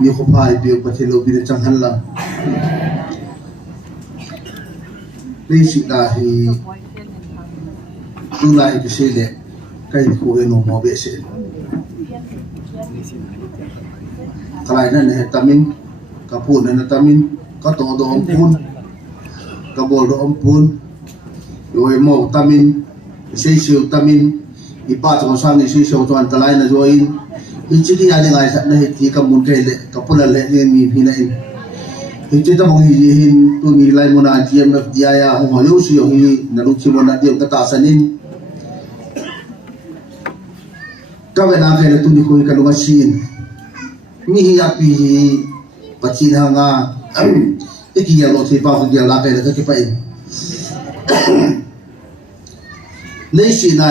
มีขพายเปียวประเทศเราบินจังหันละได้สิดาฮีดูลายก็เสียเลยใครคุยโนมอเบสใครนั่นเนี่ยตามินกับพูดนั่นตามินก็โตโดอมพูนกับบอลโดอมพูนโดยโมตามินเสียชิวตามินอีป้าจะมาสร้างในเสียชิวจวนตะไลนะจอยอีจิที่ยังไงสักนะที่กับมุนเกลกับพลเรือนมีพี่นั่นอีจิตามองเห็นตัวนี้ไล่มุนาจีเอ็มเอฟดีไอหัวยูซีของฮีนรุชิมุนาเดียวกับตาสันินก็เวลาเกิดตัวนี้คุยกันว่าชีนมีฮิอาปีปัจจินหางาอีกอย่างเราที่ฟ้าคนเดียวลาเกิดก็ที่ไปเลยสินะ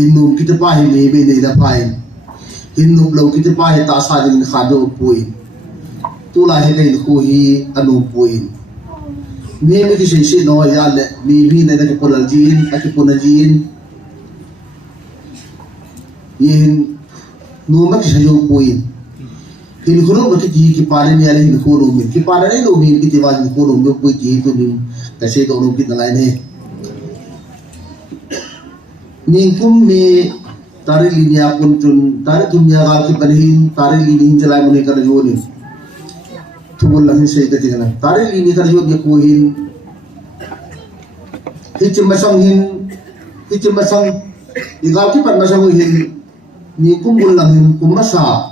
ฮินนุ่มคิดไปฮินี่เป็นนี่ละไปฮินนุ่มเราคิดไปตาสาดินขาดโปุยตัวลายให้กันคุยอนุปุยมีไม่กี่สิ่งน้อยยันเลยมีในนักพลจีนนักพลจีนยินนุ่มไม่กี่สิ่งปุยฮินคนนู้นมันที่ที่ปาร์นี่อะไรฮินคนนู้นมีที่ปาร์นี่นู้นมีที่ที่ว่าฮินคนนู้นมีปุยที่ตัวนี้แต่เสียตัวนู้นคิดอะไรเนี่ยNingkum me tari linia pun cun tari dunia gal ki panin tari lini jalai muni kar joni thubul lahi sei ka tigana tari lini kar joni ko hin hichim masang igal ki pan masang hin ningkum bul lahin kumasa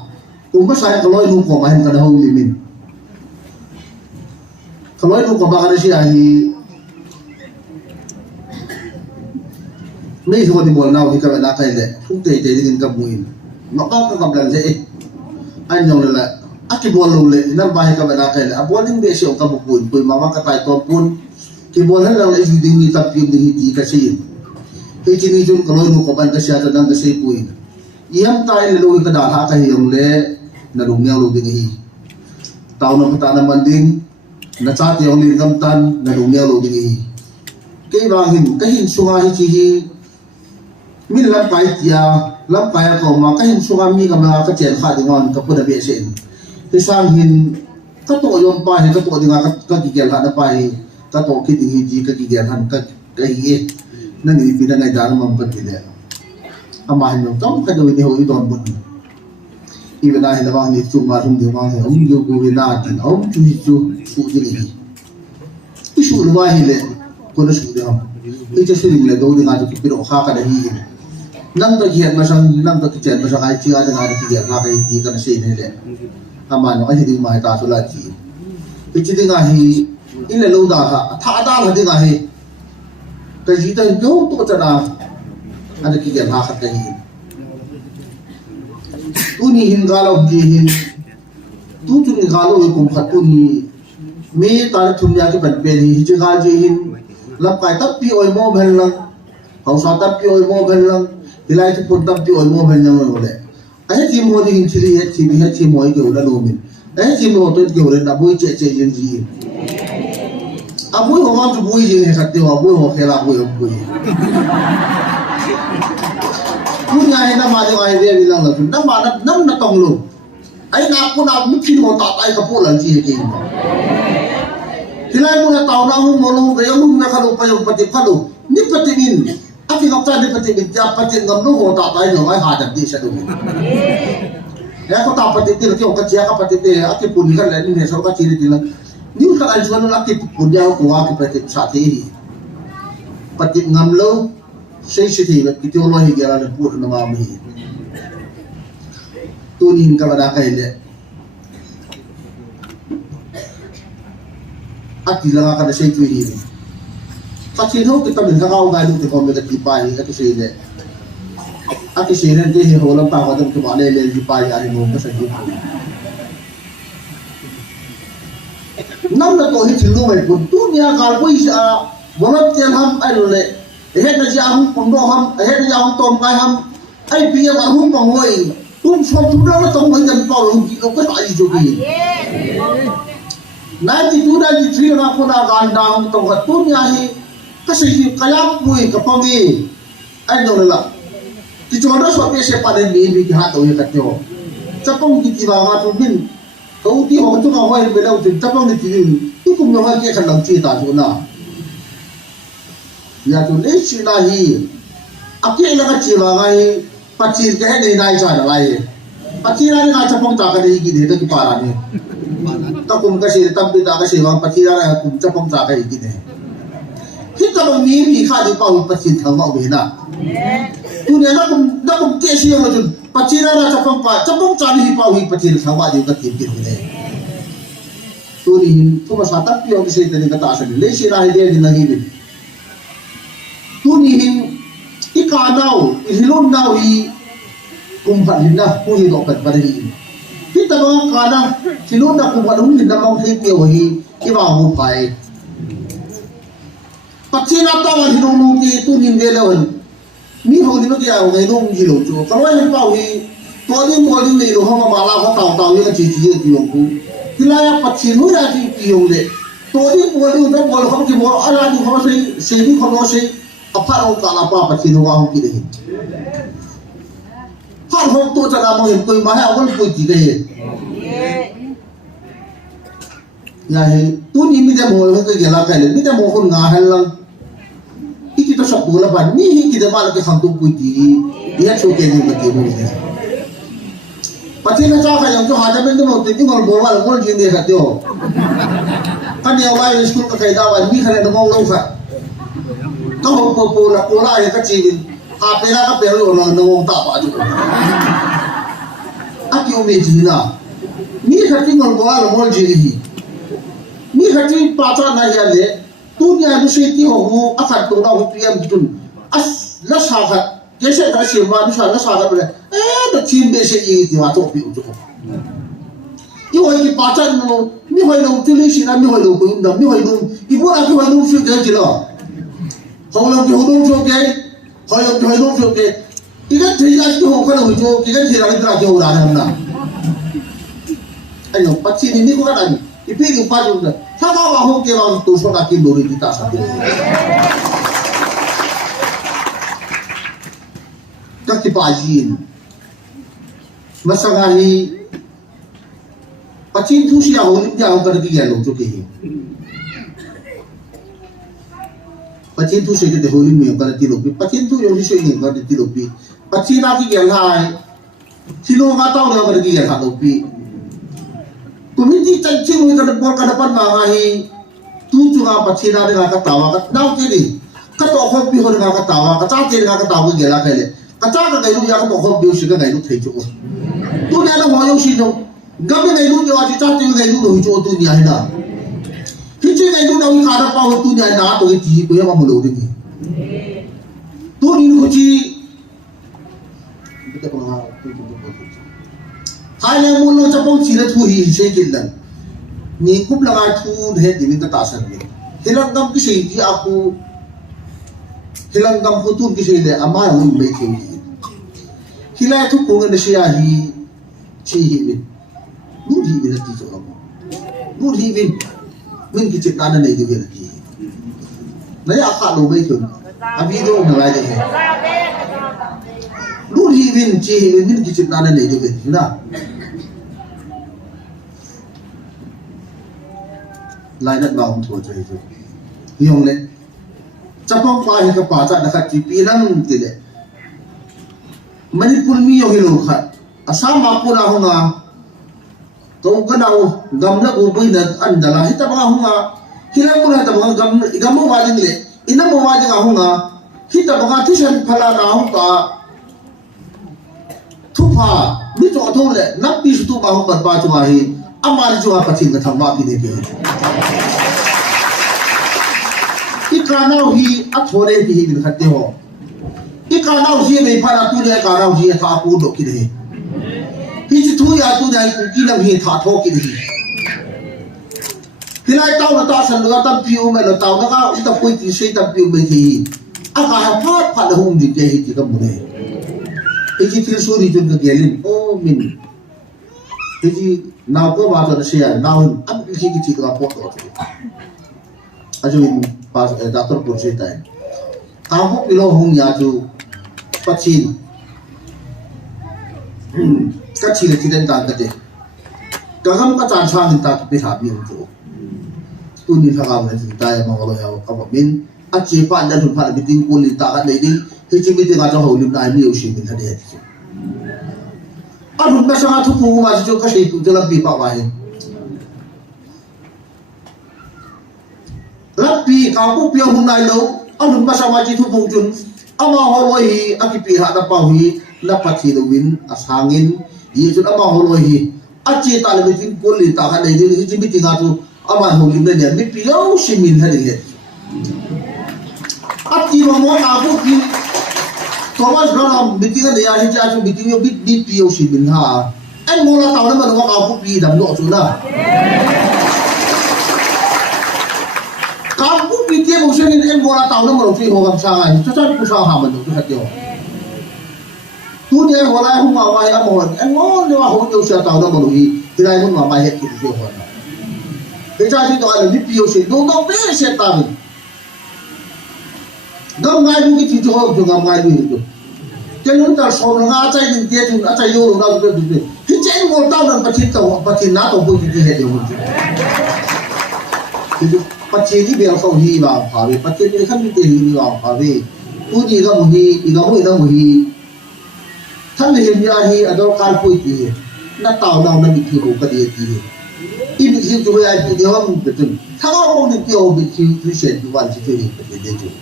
kaloi nu ko mahin kada hong limin kaloi nu ko ba kada si ahiไม่ทุกคนที่บอกเราที่กับนักให้เลยทุกเตะดิ้งกับมวยนกก็กับหลังเสียอันยองเลยแหละอากิบอลลงเลยนั่นไปกับนักให้เลยบอลนี่เบสของกับปุ่นมาว่ากระต่ายตัวปุ่นที่บอลให้เราเลยดิ้งนี่ตับดิ้งนี่ดีกระชีนที่จีนี่จุนกลอยนุกบันกระชีอาจจะดังกระชีปุ่นยังตายเลยลุยกระดาษหากันยังเลยนั่นลุงยังลุงดิ้งฮีตาวน้ำตาลมันดิ้งนั่นชาติยังลิงกำตันนั่นลุงยังลุงดิ้งฮีเกี่ยบางหินก็หินสุภาพที่ฮีมิลำไปเดียลำไปก็มาก็เห็นช่วงมีกำลังก็เจนขาดงอนกับพุทธเบียเซนที่สร้างหินก็ตัวยมไปก็ตัวดีงาก็กิเกลหันไปก็ตัวคิดดีดีก็กิเกลหันก็เหี้ยนั่นนี่เป็นยังไงด่ามันเป็นยังไงอามาเห็นต้องก็ดูในหัวอีตอนบนอีเวลาเห็นระหว่างนี้จุ่มมาทุ่มเดียวมาเห็นอยู่กูเวลากินจู่จริงที่ชูรู้ว่าเห็นเลยคนละชูเดียวที่จะสู้เลยดูดีงาจะคิดเป็นโอคากันได้ยังนั่งตะเกียบมาสั่งนั่งตะเกียบมาสั่งไอ้ที่อาจจะงานที่เดียร์หาไปดีกันเสียนี่แหละทำไมน้องไอ้ที่มาตาสุราจีที่จริงๆไอ้อินเลลูดาฮะท่าตาหลังไอ้แต่จีตันโย่ตัวจะน่าอันนี้ที่เดียร์หาขัดกันยังตัวนี้หินกาลอบจีหินตัวจุนกาลอบกุมขัดตัวนี้มีตาทุ่มยาที่เป็นเป็นหิจกาจีหินรับไปตับปีโอยโม่เบลลังเขาสอนตับปีโอยโม่เบลลังที่ไรที่ปุ่นตับปีโอยโม่เบลลังเลยไอ้ทีมโมดินชิลีทีมโมยเกี่ยวกับโนมินไอ้ทีมโมตัวเกี่ยวกับนับบุยเจยันจีอาบุยของมันจะบุยจีให้ขัดเดียวอาบุยของเคลาบุยคุณยายน้ำมาจะไงเรียนเรื่องอะไรน้ำมาน้ำต้องรู้ไอ้นักคุณนับมิตรของตัดไอ้กระปุกหลังจีให้กินที่ไรมึงจะต่อหน้ามึงมองไปยังมึงจะขัดไปยังปฏิพันธ์นี่ปฏิบินอาทิตย์กับใจนี่ปฏิบินจะปฏิบัติงำลูกตัดไอ้หนูไอ้หาจับดีเสด็จแล้วเขาตามปฏิบัติที่เขาเจียกับปฏิบัติอาทิตย์ปุ่นกันเลยนี่เนี่ยเขาก็จีนจีนนี่ขณะที่วันนั้นอาทิตย์ปุ่นยาวกว่าที่ปฏิบัติชาติปฏิบัติงำลูกใช้สิทธิ์แบบกิจวัตรที่เกี่ยวกับพูดนมามีตัวนี้ก็มาได้กันเลยอาทิตย์ละกันใช้ตัวนี้ถ้าที่เขาคิดว่าเขาเอาไงลูกที่เขาไม่ได้ที่ไปอาทิตย์นี้เลยอาทิตย์นี้ที่เขาลำบากว่าต้องมาเลยที่ไปอะไรงูก็ใช่ไหมนั่นแหละตัวที่ถึงรู้ไหมคุณตัวนี้การวิ่งวันนั้นเจ้าทำไอ้รู้เลยเฮ็ดนะจ๊ะหุ่นปนโดทำเฮ็ดนะจ๊ะหุ่นต้มไก่ทำไอ้ปียกับหุ่นปังหอยหุ่นชมทุกเรื่องต้องเหมือนกันเปล่าหุ่นเราก็ตายจุกี92 93นะคนอาการดังตรงกับตัวนี้ก็สิ่งขยับปุยกับปังงี้ไอ้โน่นละที่จวนเราสอบเสียประเด็นนี้มีกี่หาตัวอย่างกันเดียว chapong ki tiwa tu bin ko ti ho tu ka hoi be lo tu chapong ni ti kum yo ha ke khan lam chi ta chu na ya tu le chi na hi ake la ka chi wa ngai pachir ke ne nai cha da lai pachira ni na chapong ta ka ni ki de ta ki para ni ta kum ka si tam pi ta ka si wa pachira na kum chapong ta ka ki ne hit ka bang mi ki kha di pa pachir thang ma be na tu ne na kum ke si yo tu pachira na chapong cha ni pa hi pachir thang ma di ka ti ki ne tu ni tu ma sa ta pi yo ki se te ni ka ta sa le si ra hi de ni na hi ni tu ni hin ika nau ilun nau hi kum phat lin na hu hi do pat pare hi kita ba kana silun na kum phat lin na mong thei tio hi ki ba hu pai pachina ta wa hi nong ti tu nin ve lo mi ho ni ma ki a ngai nong hi lo chu ka loi hin pa hi to ni mo ni nei lo ha ma la ha tao tao ni ka chi chi ti yong ku ti la ya pachin hu ya ti ti yong le to ni mo ni da mo lo ha ki mo ala ni ho se ni ho no se apa orang tak lapar pasti orang kita ni. Hal hong tu cara mungkin koi mahal awal koi tiga ye. Ya he, tu ni minta mohon koi gelak kali, minta mohon ngahal lang. Iki tu sab bola ban, ni kita malah ke hantu koi ti, dia cuci ni mesti boleh. Pasti nak cakap yang tu hajar benda mau tu, ni kalau bola kalau jenis hati oh. Kan dia awal sekolah kekaitan, ni kalau nak ngomong sah. Kau pola ya kecil, apa nak apa perlu orang ngomong tak apa juga. Aki umi jina, ni hati ngomong ngomong jini, ni hati pacar nak jadi, tu ni ada seti homo, akar tu dah hobi am gitu. As las hakat, jasa tak siapa tu las hakat boleh, tak cium besi ini tu atau hobi itu. Ibu ini pacar ni hoi dong tulis sih, ni hoi dong kau ni hoi dong, ibu aku hoi dong suka jelah. Hong Long Hong Long Show ke, Hong Long Show ke, kita cerita itu Hong Kong Show, kita cerita itu lagi orang mana? Ayo, pasti ini kau kan? Ipin empat juga. Sama Hong ke orang tu so nak kembali kita satu. Kaki pajin, masa hari, pasti tu siapa orang dia orang kerja dia long tu ke. Pachin tu saya kita holy me pada tilopi, pachin tu yang saya ni pada tilopi, pachin lagi gelai, silo ngatau dia pada gelai tilopi. Komiti cacing mereka depan kadapan mangahi, tu cuma pachin ada dengan katawa, katawa kiri, kata hobi hor dengan katawa, kata kiri dengan katawa gelai kali, kata kata itu dia kata hobi usik dengan itu terjun. Tu ni ada orang sino, kami dengan itu jawab cacing dengan itu hijau tu ni ada. Kecil itu dah kita ada pau tu ni ada tu itu kau yang malu ni. Tu ni kuci. Kita pernah tu. Hai yang mulu capung ciri tu hi sekilan. Ni kup lagai tu deh di minta tasan ni. Hilang gam kisah dia aku. Hilang gam tu kisah dia amai hui baik ni. Hilang tu pungan dia hi cihi. Budi bila tu orang. Budi bin. Mình cái chuyện đó là này điều kiện gì? Lấy áo khoác đồ bây giờ, video mà lại vậy. Lúc hi mình chỉ mình cái chuyện đó là này điều kiện gì đó? Lại đặt vào thua chơi rồi. Hiểu đấy. Chắc không phải cái bà cha đã khai chỉ năng gì đấy. Mình cũng mi hiểu hiểu khai. Asal mampu lah hong kau kenal gambar ubin dan anda kita mengahunger hilang pun kita mengambil gambar wajib le ina wajib mengahunger kita mengaji sen pala nahung ta tupa bitu atau le nabi suatu bahung berbaju ahi amal juga pacing ke thamba kini ke ikanau hi athore hi bin khatte ho ikanau hi me para tu le ikanau hi tha pu do kini Hiji tu ya tu dah kita ni thah thok ini. Hilai tahu nak tasan dengan tampiu me, tahu nak kita pun tisai tampiu me ti. Agak apa pada hum di dia hiji kamu ni. Hiji tirsuri tu kegelin. Oh min. Hiji nau ko baca nasihat, nau am hiji kita apa tu. Ajuin pas doktor pun cerita. Kamu pilih hum ya tu pacin. các chị là chị đến ta cái gì cả ham các chàng sang ta bị thả bị chỗ tu ni thằng nào này ta em mong là ông mình anh chị phản đã thủng phản bị tin quân ta cái này đi thì chỉ biết tiếng cho hậu lim này nhiều chuyện mình thấy đấy anh lúc mà sang thu phụ mà cho cái gì cũng cho làm bị bảo vậy lắp bị cao cũng biểu hôm nay lâu anh lúc mà sang mà chỉ thu phụ chun ama holoi akipi hada pawi la pathi lo win asangin yi chu ama holoi achi ta le tin koli ta ha nei ni chi meeting a tu ama holim le ne mi pio simin ha ni ati mo mo ta bu ki Thomas Brown meeting a ne ya hi cha chu meeting yo bit pio simin ha anh mo la ta na ma no ka bu pi dam lo chu na kamu pikir musuh ini em bola tahu nama orang ho kam sangai cacat pusah haman tu sahaja tu dia bola hu ngawai amon em ngon dia hu jauh sia tahu nama orang tirai pun ngawai het tu dia ho beca itu ada di pio se do be se tahu gam ngai bu ki tu ho gam ngai bu itu jangan tak soal ngacai ni dia tu acai yo orang tu tu hicai ngol tahu dan pacin na tu bu ki het diaปัจจัยที่เบลเขาฮีบางภาเวปัจจัยที่ขั้นมีเตฮีบางภาเวผู้ดีก็มุฮีอีกก็มุฮีก็มุฮีท่านเห็นยาฮีอดอการพูดทีนักเต่าเรานั่นมีที่รู้ก็ดีทีอีบิคิวจะไปไอ้ผู้เดียวมันเป็นถ้าเราคงจะเกี่ยวบิคิวที่เช่นวันที่จะเห็นเป็นเด็กจุด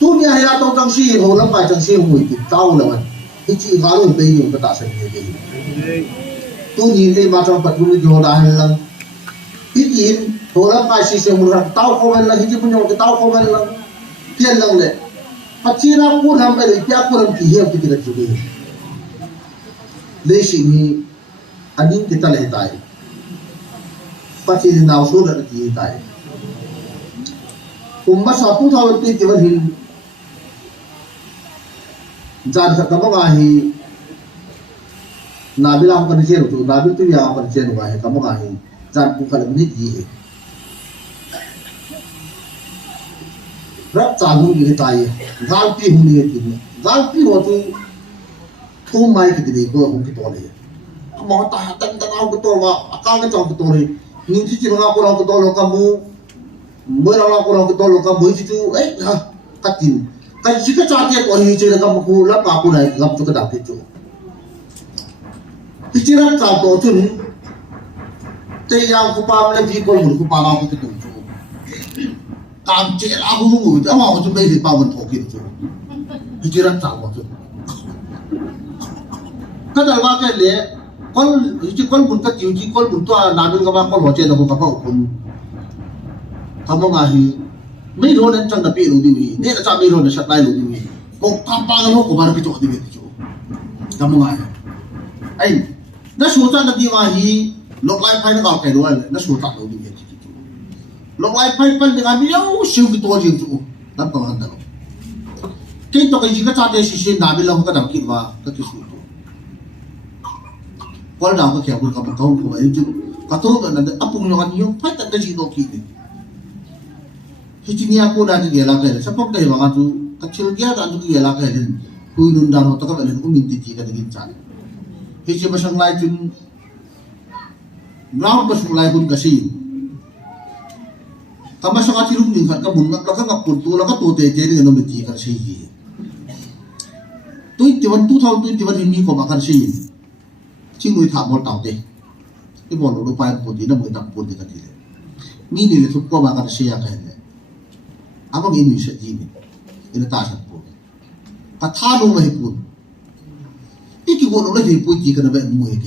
ตัวนี้ให้เราต้องจังซีโหแล้วไปจังซีหวยติดเต้าแล้วมันที่จีการุณไปอยู่ก็ตัดสินใจดีตัวนี้ได้มาจากปัจจุบันที่เราได้แล้วที่จีนorang kasih semua tahu komen lagi je punya tahu komen lagi kian lang le pacina pun hampai le pihak pun pihak kita juga le sini adin kita le tai pacina naw sudah kita tai umma satu tahun ti tiwan hin jan kata mengahi nabil aku kan cero tu nabil tu yang aku kan cero ngahi kamu ngahi jan bukan menit yeรับจากหูนี่ตายกาลปีหูนี่กินกาลปีว่าtuทุ่มไม้กินดีก็หูกินตัวเลยมองตาตั้งแต่เอากินตัวว่าอาการก็จองกินตัวเลยนิ่งที่จีนเราก็เรากินตัวเราก็มูเมื่อเราก็เรากินตัวเราก็มูที่tuฮะกัดกินกันสิก็จ่าเดียกว่าที่จีนเราก็มูรับปากคนไหนรับจุกกระดาษที่จูที่จีนรับจากตัวจนเตียงกุปามเล็กที่คนหมุนกุปามเอาไปกินจูการเจริญอาบุญแต่ว่าเขาจะไม่ได้ปาวันทอกินจูที่จีนรับจากว่าจูถ้าแต่ว่าแค่เลี้ยคนที่คนบุญก็จิ๋วที่คนบุญตัวนาบินก็มาคนหัวเจนเราคนกับพ่อคนทำว่าไงไม่รู้นั่นจังแต่ปีรู้ดีวีเนี่ยจะไม่รู้นั่นชัดไล่รู้ดีวีก็ทำปางเราก็มาพิจารณาดีวีจูทำว่าไงไอ้นั่นสุดท้ายนั่นดีว่าฮีลงไล่ไพ่นั่นก็แค่รู้อะไรนั่นสุดท้ายรู้ดีวีจูลงไล่ไพ่เป็นยังไงไม่รู้ชิวกี่ตัวจิ๋วจูนั่นก็มันนั่นที่ตัวกันยิ่งก็ชาติสิสินาบินเราก็ดังคิดว่าก็คิดสูงพอเราก็แค่พูดกับเขาเขาไม่จูก็ตัวนั้นแต่อัปปุงเรากันยิ่งไพ่แต่ก็จีโนคิดที่นี่aku dah di gelak kan, sebab dah bangat tu kecil dia tak tu gelak kan, kui nundang atau apa kan, aku minta tiga dengan can. Hiji pasang lain tu, ground pasang lain pun kasih. Kamu sangat ciluk ni kan, kamu nak lakukan apa tu, lakukan tu teh dengan nombor tiga kasih. Tu tiwan tu tahu tu tiwan ini kau makan sih, cingui tak mau tahu deh. Ini boleh lupa yang pun tidak boleh tak pun tidak tidak. Ni tu kau makan sih yang kan. Abang ini bisa jadi, ini tak satu. Kata lu mah pun, itu gua nolak dia pun jika nak buat muih.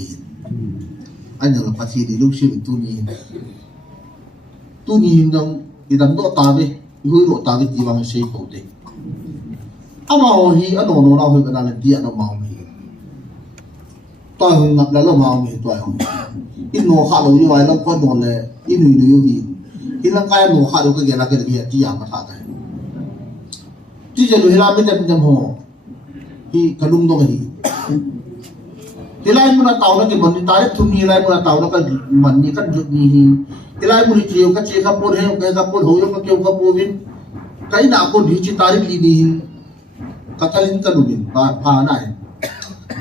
Anya lepas ini lu sih tu ni yang idam tu tabe, hui lu tabe jiwang sih kau deh. Amau hi, anu nolak hui benar dia anu mau hi. Tahu nak lalu mau hi tahu. Ini kalau you ay lang kau nolak, ini hi. Hilang kaya mo halo ka gela ka dia dia mata ka ti je lu hila me jam ho hi kalung do hi hilai mo na taw na ke ban ta thum ni hilai mo na taw na ka man ni kan ju ni hi hilai mo ni chiu ka che ka por he ka por ho yo ka keu ka po win kai na ko di chi tarik li ni ka talin ka lu bin pa na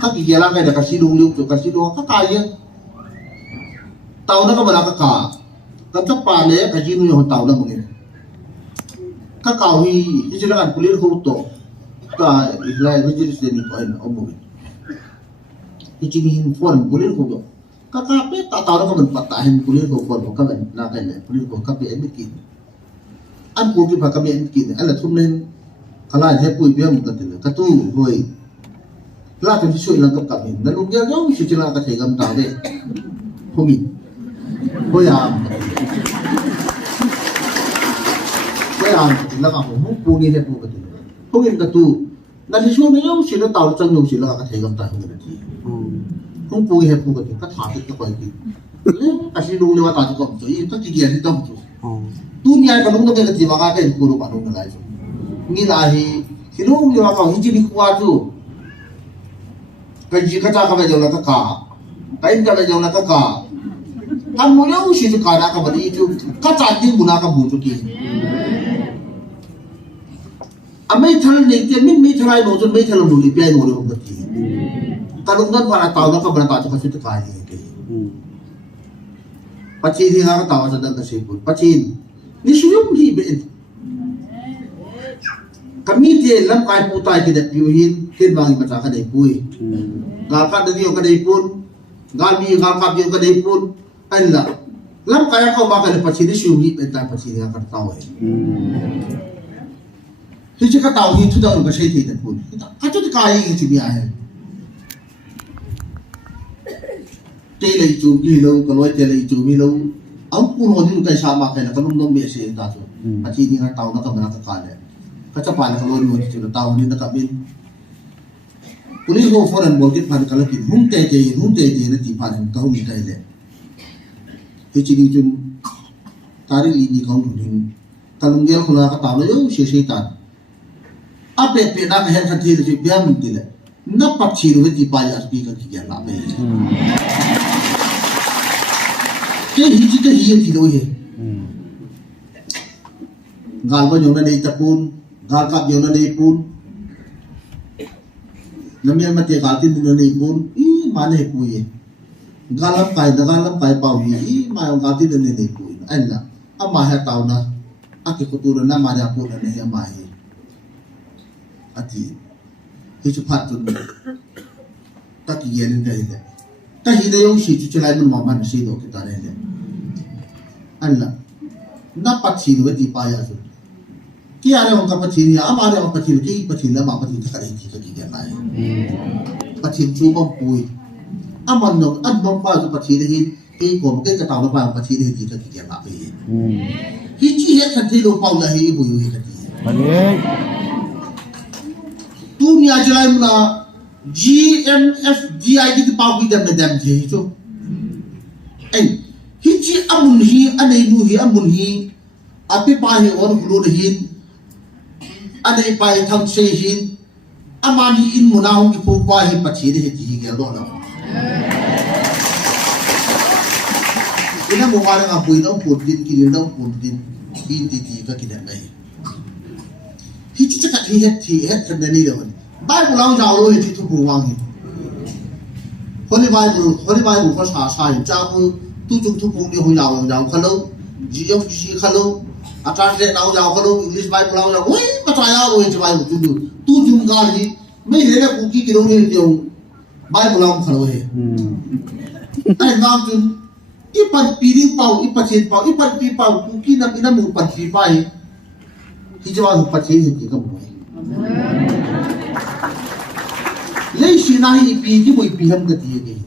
các cái kia là cái đó cái lưu cho cái lưu các cái gì tàu nó có bao nhiêu cái chấp pa lệ cái gì nó tàu nó mungkin các kau hi silakan kulir huto ka Israel majlis din ito ay umuwi ichinihin form kulir huto kakapit tataw na ka man patahin kulir huto form ka man nakan kulir huto kapi ay bikin an ko pa kami ay bikin ala tumnen kala hepoy biyam katil katu hoy la kan sisu ilang kami nalugya yo sila ka tegam tade humi hoyam kaya sila ka mo puni he po katil humi katu nalisu na yo sila taw chan yo sila ka tegam tayo ngati kung puni he po katil kathapit ka koy ki kasi nung liwa tayo ko to ito tigiyan ito to dunia ka nung nagay kati maka kay puro pa nung nalay so ngilahi sinong liwa ka hindi ni kuwa to kaya kata ka ba yung nakaka kain ka ba yung nakaka kan mo yung si ka na ka ba dito kata din mo na ka buto ki amay thal ne ke min mi thalai mo jun may thalam nuli pian mo lo ka ki kalung dan para taw na ka ba ta ka fit ka ni ke pachin hi nga ka tawa sa dan ka sipon pachin ni siyong hibe kami dia lam kai putai tidak piuhin kin bangi macam kadai pui galkat dia kadai pun galbi galkat dia kadai pun Allah lam kai kau makan lepas ini syuhi entah pas ini akan tahu itu jika tahu itu dah udah saya tidak pun kacau di kai itu dia telai cumi lo kalau telai cumi lo ampun orang itu sama kayak kalau dong biasa itu pas ini akan tahu nak kemana kekal kacapan kalau lu itu tahu ni nak kabin kulit ho foreign bolket pan kalau kin hum te nanti pan kau ni kai le hiji jun tari ini kau dun kalau ngel kalau ka tahu yo setan ape pe nak hen kan ti biam ti le na pak chi lu di pa ya bi kan ki ya la me ke hiji ke hi ti do ye gal ba nyong na nei tapun galkat yung nanay pun namiyan mati katin yung nanay pun manay po yun galam kay pao yun mayong katin yung nanay po yun ay na amaya tao na akikutunan na maya po na nanay amaya at yun hisupat yun takiyan yung kahit kahit yung sito chulay mo naman na sino kita na yun ay na napat sino at ipaya yun kaya ada orang kecil ya, ama ada orang kecil ki kecil lah, mak kecil tak ada yang kita lain. Kecil cuma pui, aman dong, adong pa tu kecil ni, kau mungkin ketahui apa kecil ni kita lain. Hiji he kecil lo pau lah ibu ibu kecil. Balik. Dunia jalan mana GMFDI kita pau kita medam je itu. Hiji amun hi, anai nu hi amun hi, api pahi orang guru hin. Ada ipai tham sehin amani in munahong ipupa hi pachiri he ti gelo na ina mo wala nga buino putin kilindang putin hindi ka kinamay hiti ka hi het kan ni lewon bible lang jaw lo hiti tu buwang hi holy bible ko sa cha mu tu chung tu bung ni ho yaw khalo ji yong ji khalo translate now जाओ करो English Bible लाओ जाओ वही बताया वो इस बाइबल तू जुम गाली मैं ये ना कुकी किलो नहीं देती हूँ बाइबल लाओ खड़ो है अरे नाम जुम इपर पीरी पाओ इपर चेन पाओ इपर पी पाओ कुकी ना बिना मुंह पर पी पाए हिजवा ऊपर चेन है क्या बोले ले सीना ही पी की वो पी हम गति है गई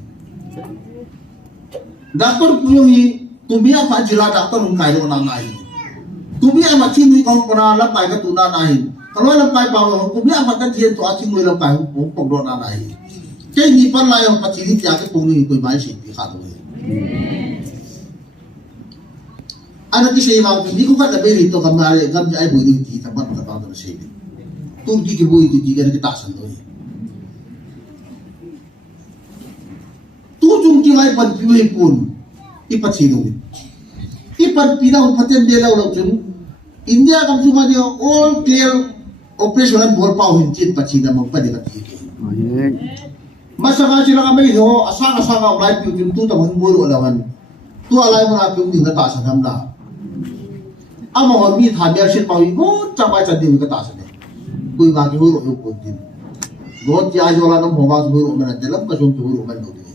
डॉक्टर पुयों ही तुम्हें apa जिला डॉक्टर उनका है वो नाम आई Kumi ang machin ni kong puna lapay ka tuna nahin. Kalau lapay pa mo, kumi ang matatin to aching mo lapay mo pagdo na nahin. Kaya hindi pa lang yung pachilip yaki kung hindi ko yung sipi ka to. Ano ki siya yung hindi ko ka nabi rito kamari gamdi ay buhay din kita ba't makatawa na siya. Tundi ki buhay din kita nakitasan to. Tujong kilay panpiway pun ipachilawin. Ipagpinaw patin nila ulang dyan. India kam cuma dia all clear operational bor pau hincit pachina magpadikat hiki. masaka sila kami ho asang ang live yung tu tamang buro lawan tu alay mo na yung din ta sa hamla amo ho mi tha mer shit pawi ho chama cha din ka ta sa ne kui ma ki ho ro ko din go ti a jo la no ho ba buro man de lam ka sum tu buro man do din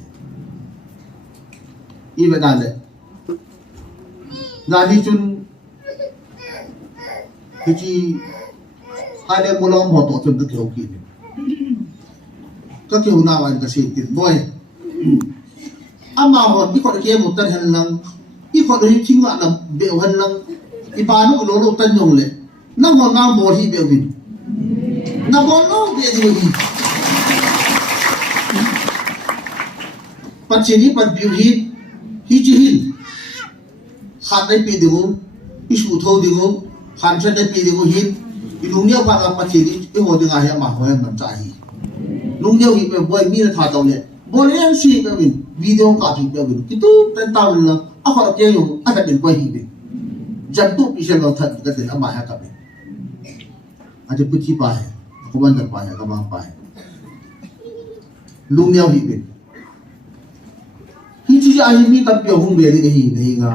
i ba dan le na ni chun ki hale mo lang mo to chun de ki các kiểu nào anh ta xin tiền voi ama hồn đi còn kia một tân hình lăng đi còn đấy chính là biểu hình lăng đi bán nó lỗ tân nhung lệ nó còn ngang bò hi biểu hình nó còn nó bị gì bắt chỉ đi bắt biểu hi chỉ hin khăn đấy bị điều đi sụt thâu điều khăn chân đấy bị điều hin đi đúng nhau phải làm bắt chỉ đi cái hồ tiếng ai mà hỏi mình chạy lung nhau hi boy mi na tha taw le boy yang si pe win video ka thi pe win kitu ten taw la a kho ke yo a ka den boy hi be jam tu pi se lo that ka den ama ha ka be a de pu chi pa hai ko ban da pa hai ka ma pa hai lung nhau hi be hi chi ai mi ta pi hung be ni hi nei nga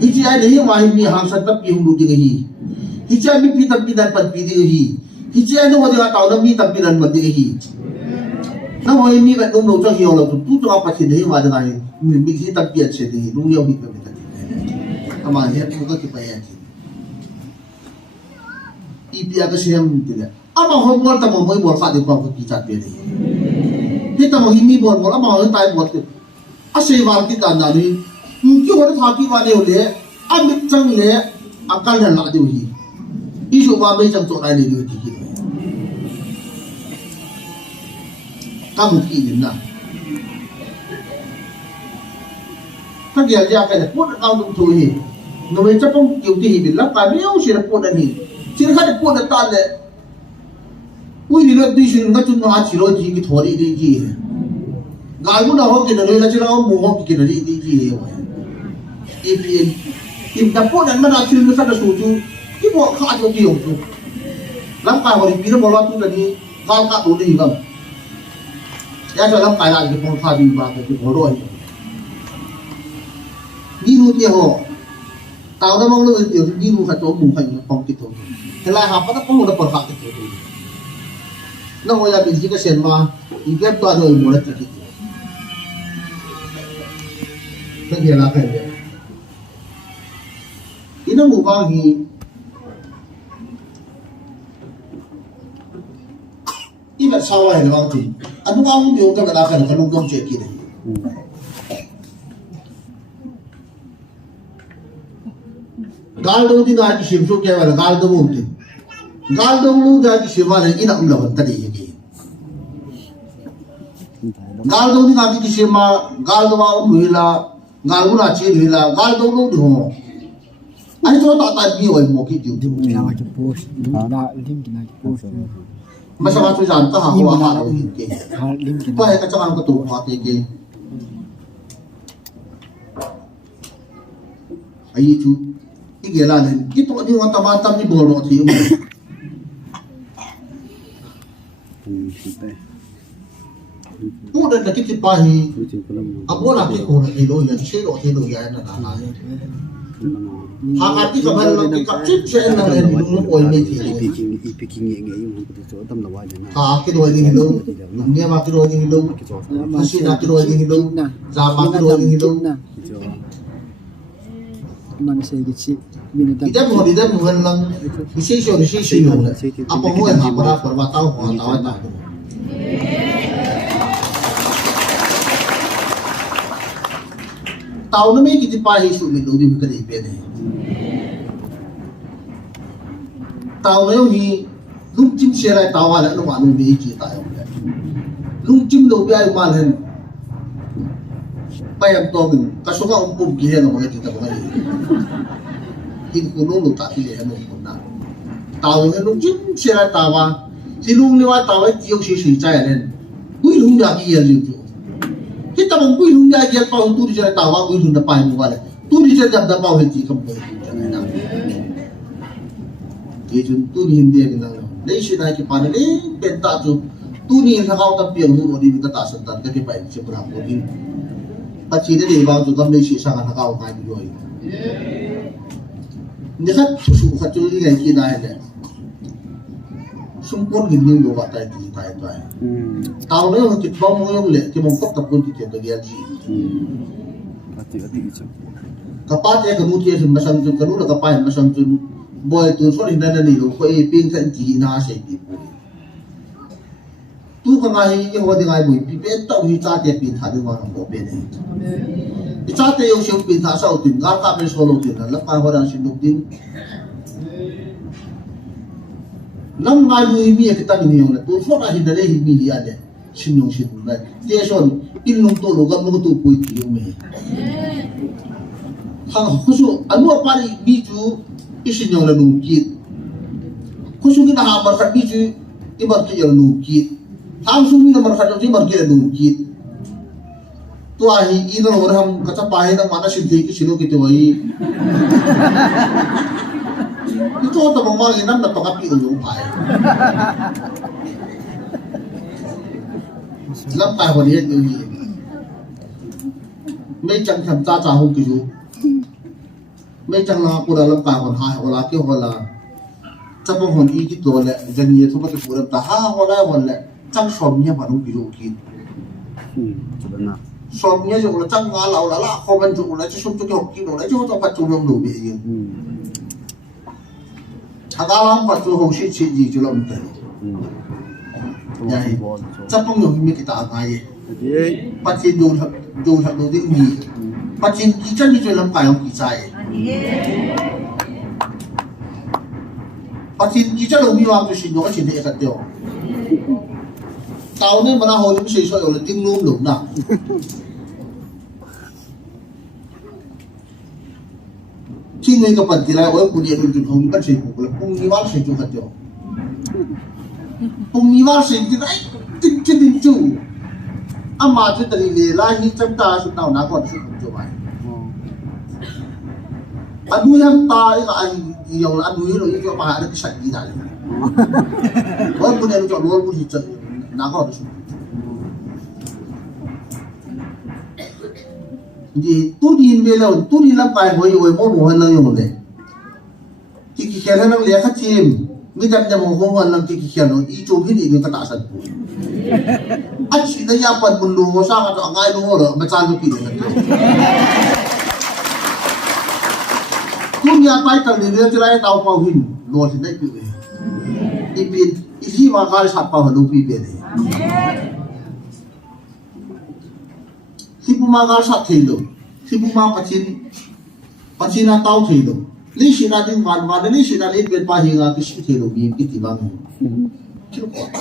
hi chi ai nei ma hi mi hang san ta pi hung lu di hi chi ai mi pi ta pi dan pan pi di hi chi ai no wa de taw na mi ta pi dan ma di hi那我咪个弄弄这样了，不知道把钱的话的来，明天他别钱的，弄了咪个没得的，他妈也不个去白眼去，一边个钱没得了，阿妈好多他们没办法的光个比较别的，你他们咪办我阿妈很大办的，啊谁玩的单单的，就我的他去玩的了，啊没挣了，啊干了哪丢去，一说话没挣做来的就提起来。các một kỳ điểm nào các điều ra cái là cuốn ao dụng thôi thì nó mới chấp không kiểu thì bị lắp cái miếu chỉ là cuốn đàn thì chỉ là khác được cuốn đàn tan đấy ui thì nó tuy nhiên nó chung nó chỉ nói gì cái thổi đi gì gái muốn nào không kia là chỉ là mù không kia là đi gì vậy im tập cuốn đàn mà đã chưa nó phát được số chú cái bộ khác cho kiểu chú lắp cái hồi bị nó bỏ lót chú là đi gal cả đủ đi vâng ya cho lắm cái lại cái con pha đi vào cái hồ rồi đi luôn kia hồ tao đã mong luôn tiểu đi luôn phải chỗ bùng thành phòng kịch thôi thế là học nó có một phần khác kịch thôi nó ngồi là bị gì cái sen mà đi ghép toàn rồi một lần kịch cái gì là cái gì ini nó ngủ vào thì ibat sawah ni orang tu. Anu kamu dia orang nak akan kalau kamu cek kiri. Galdo di nak kisah so kaya wala galdo mo tu. Galdo mo dah kisah wala ina umlawan tadi ye. Galdo di nak kisah ma galdo ma umila galdo na cek umila galdo mo tu ho. Ai tu tak tak dia wala mo kiti tu. Nak macam post, nak link nak post. Masama tu jangan tak hawa hawa ke. Link Apa yang kacang aku tu hati ke. Ayi tu, ini lah ni. Itu ni orang tamat ni bolong tu. Tu dah nak kita pahi. Abu nak kita kau nak hidup yang selo yang nak nak. Hati kabar lagi kapcip saya nak hidup kau ini tu. Kaki dua ini hidup, dunia maki dua ini hidup, masih nak dua ini hidup, zaman dua ini hidup. Manusia kecil. Kita bukan lang bisisyo apa mo yang para perbatau mo tawad na. Tao na may kitipahi sumido din ka din pwede. Tao na yung lung chim siya tawa na nung anong bihiki tayo. Lung chim lo biya yung malhan. Payag togin, kaso nga umpong gihan ang mga tita ko ngayon. Hinkunong lo tatili ano ko na. Tao na lung chim siya tawa. Sinung liwa tawa tiyong sisui chaya rin. Uy lung biya kiyan yung kita mong uy lung biya kiyan pa ang turi siya tawa, uy lung na pahay mo wala. Turi siya dabda pa ang hindi kampoy. Kaya yung turi hindi yan lang. Nation na kipanin benta tu tu ni thằng cao tập biếng hụt đi mình ta sản tận cái bài chụp làm của mình bắt chỉ để vào tụi tâm đây chỉ sang thằng cao cái bị rồi như khách chủ khách chủ đi ngày kia này này xung quanh hình như đồ vật tay thì tay tay tao nói là chỉ bao nhiêu lệ thì mong tóc tập quân thì tiền cái gì Ati chứ kapat ya kemudian masang tu kalau nak kapai masang tu boy tu so ni nana ni lo ko e ping kan ji na se ti tu ka ngai ye ho de ngai bui pi pe tau hi cha te pin tha de ma ko pe ne i cha te yo sheu pin tha sau tin ga ka me so lo tin la ka ho ran sin lu tin lam ngai bui mi ke ta ni yo na tu so na hi de le hi mi ya de sin yo sin na te son in lung to lo ga mo tu pui ti yo me hang khusu anu pari biju isin yang lalu kit khusu kita hamar kat biju ibar ke yang lalu kit hang sumi nomor kat yang ibar ke lalu kit tu ahi ina nomor ham kata pahe na mana sinthi ki silo gitu wai itu ta mong ina na to kapi lo pai lam ta ho ni ni mấy chẳng thầm ta cha hông kiểu mấy chẳng là cô đã làm ta còn hai hoặc là kêu hoặc là chắc bông hồn ý cái đồ lệ gần như thôi mà cái phụ làm ta ha hoặc là hoặc là chẳng xóm nhé mà không kiểu kia xóm nhé rồi là chẳng ngã lão là không ăn rồi là chỉ xóm cho cái học kia rồi là chỉ cho bắt chồng làm đủ bị gì thằng ta làm bắt chồng học sĩ gì cho làm thế vậy chắc bông hồn mấy cái ta ngay bắt chim dù thật đồ tiếng gì bắt chim chỉ chân đi chơi làm cái không kỳ sai bắt chim chỉ chân là mi vào tôi xin nó chỉ để cái điều tao nên mà nó hồi những sự soi là tiếng nôm lủng nào khi người các bạn thì lại ở khu địa mình không bắt sinh cũng là không mi vào sinh chung cái điều không mi vào sinh thì đấy chính chính chủ ama tu tadi le lahi cham ta su tau na ko su chu mai adu yang ta ga ai yong adu lo yi cho ma da ki sai di da le ko bu ne cho lo bu hi cha na ko su di tu di be lo tu di lam pai ho yo mo mo han yo le ki khen nang le kha chim mi jam jam ho ho nang ki khen no i chu hi ni ka ta san pu anh chỉ thấy nhà phần buồn lù sao mà chọn ngay luôn rồi mà trang cho kỹ được nhà tay cần thì đưa cho lại tàu vào hình luôn thì đấy kỹ đi biển đi gì mà khai sạt vào hình đi biển này khi bung mang khai sạt thì được khi bung mang phát triển là tàu thì được lý sĩ là tiếng vạn lý sĩ là lý biển ba hình là cái sự thì được bị cái gì bằng